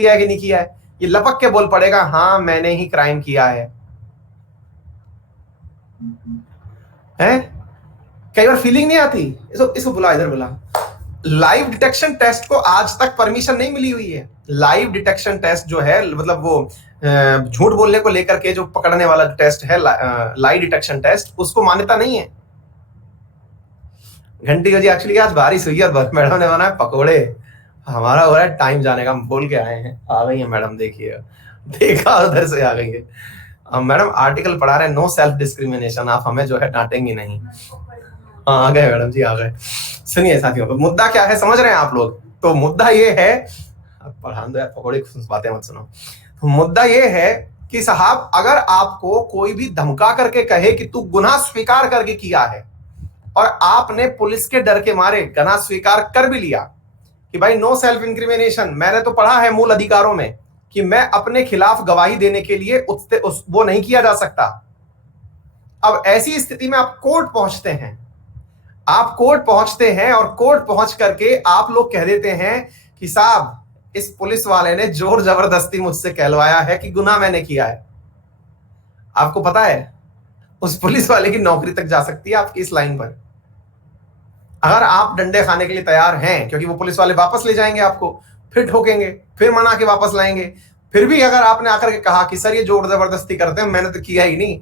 किया है कि नहीं किया है, ये लपक के बोल पड़ेगा हाँ मैंने ही क्राइम किया है। कई बार फीलिंग नहीं आती, इसको बुला, इधर बुला। लाइव डिटेक्शन टेस्ट को आज तक परमिशन नहीं मिली हुई है। लाइव डिटेक्शन टेस्ट जो है, मतलब वो झूठ बोलने को लेकर के जो पकड़ने वाला टेस्ट है, लाई डिटेक्शन टेस्ट, उसको मान्यता नहीं है। घंटी बजी, एक्चुअली आज बारिश हुई है, मैडम ने बनाया पकोड़े, हमारा हो रहा है टाइम जाने का, हम बोल के आए हैं। आ गई है मैडम, देखिए, देखा उधर से आ गई है। अब मैडम आर्टिकल पढ़ा रहे हैं, नो सेल्फ डिस्क्रिमिनेशन, आप हमें जो है डांटेंगी नहीं। हाँ, आ गए मैडम जी, आ गए। सुनिए साथियों, मुद्दा क्या है समझ रहे हैं आप लोग? तो मुद्दा ये है, पढ़ा दो यार पकौड़े, बातें मत सुनो। तो मुद्दा ये है कि साहब, अगर आपको कोई भी धमका करके कहे कि तू गुनाह स्वीकार करके किया है, और आपने पुलिस के डर के मारे गुनाह स्वीकार कर भी लिया कि भाई नो सेल्फ इंक्रिमिनेशन, मैंने तो पढ़ा है मूल अधिकारों में कि मैं अपने खिलाफ गवाही देने के लिए वो नहीं किया जा सकता। अब ऐसी स्थिति में आप कोर्ट पहुंचते हैं, और कोर्ट पहुंच करके आप लोग कह देते हैं कि साहब इस पुलिस वाले ने जोर जबरदस्ती मुझसे कहलवाया है कि गुनाह मैंने किया है। आपको पता है उस पुलिस वाले की नौकरी तक जा सकती है आपकी इस लाइन पर, अगर आप डंडे खाने के लिए तैयार हैं, क्योंकि वो पुलिस वाले वापस ले जाएंगे आपको, फिर ठोकेंगे, फिर मना के वापस लाएंगे। फिर भी अगर आपने आकर के कहा कि सर ये जोर जबरदस्ती करते हैं, मैंने तो किया ही नहीं।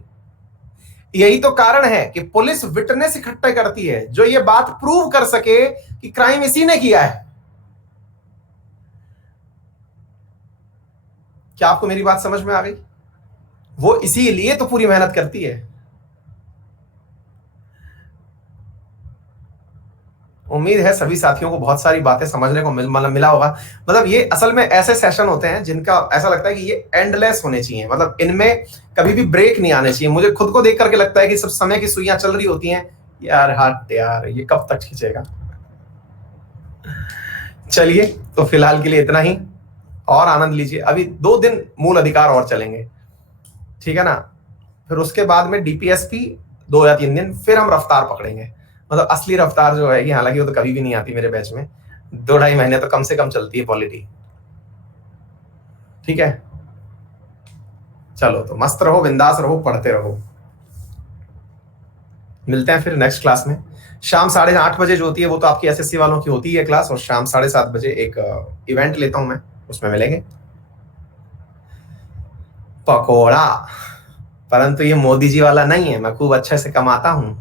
यही तो कारण है कि पुलिस विटनेस इकट्ठे करती है जो ये बात प्रूव कर सके कि क्राइम इसी ने किया है। क्या आपको मेरी बात समझ में आ गई? वो इसीलिए तो पूरी मेहनत करती है। उम्मीद है सभी साथियों को बहुत सारी बातें समझने को मिला होगा। मतलब ये असल में ऐसे सेशन होते हैं जिनका ऐसा लगता है कि ये एंडलेस होने चाहिए, मतलब इनमें कभी भी ब्रेक नहीं आने चाहिए। मुझे खुद को देख करके लगता है कि सब समय की सुइयां चल रही होती हैं, यार हट यार, ये कब तक खींचेगा। चलिए, तो फिलहाल के लिए इतना ही, और आनंद लीजिए। अभी 2 दिन मूल अधिकार और चलेंगे, ठीक है ना? फिर उसके बाद में डीपीएसपी 2 या 3 दिन, फिर हम रफ्तार पकड़ेंगे। मतलब असली रफ्तार जो है, हालांकि वो तो कभी भी नहीं आती मेरे बैच में, 2-2.5 महीने तो कम से कम चलती है पॉलिटी। ठीक है, चलो तो मस्त रहो, बिंदास रहो, पढ़ते रहो। मिलते हैं फिर नेक्स्ट क्लास में। शाम 8:30 बजे जो होती है वो तो आपकी एसएससी वालों की होती है क्लास, और शाम 7:30 बजे एक इवेंट लेता हूं मैं, उसमें मिलेंगे। पकोड़ा, परंतु ये मोदी जी वाला नहीं है, मैं खूब अच्छे से कमाता हूं।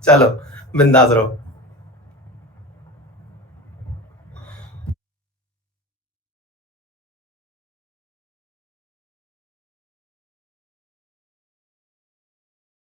चलो, बिंदास रहो।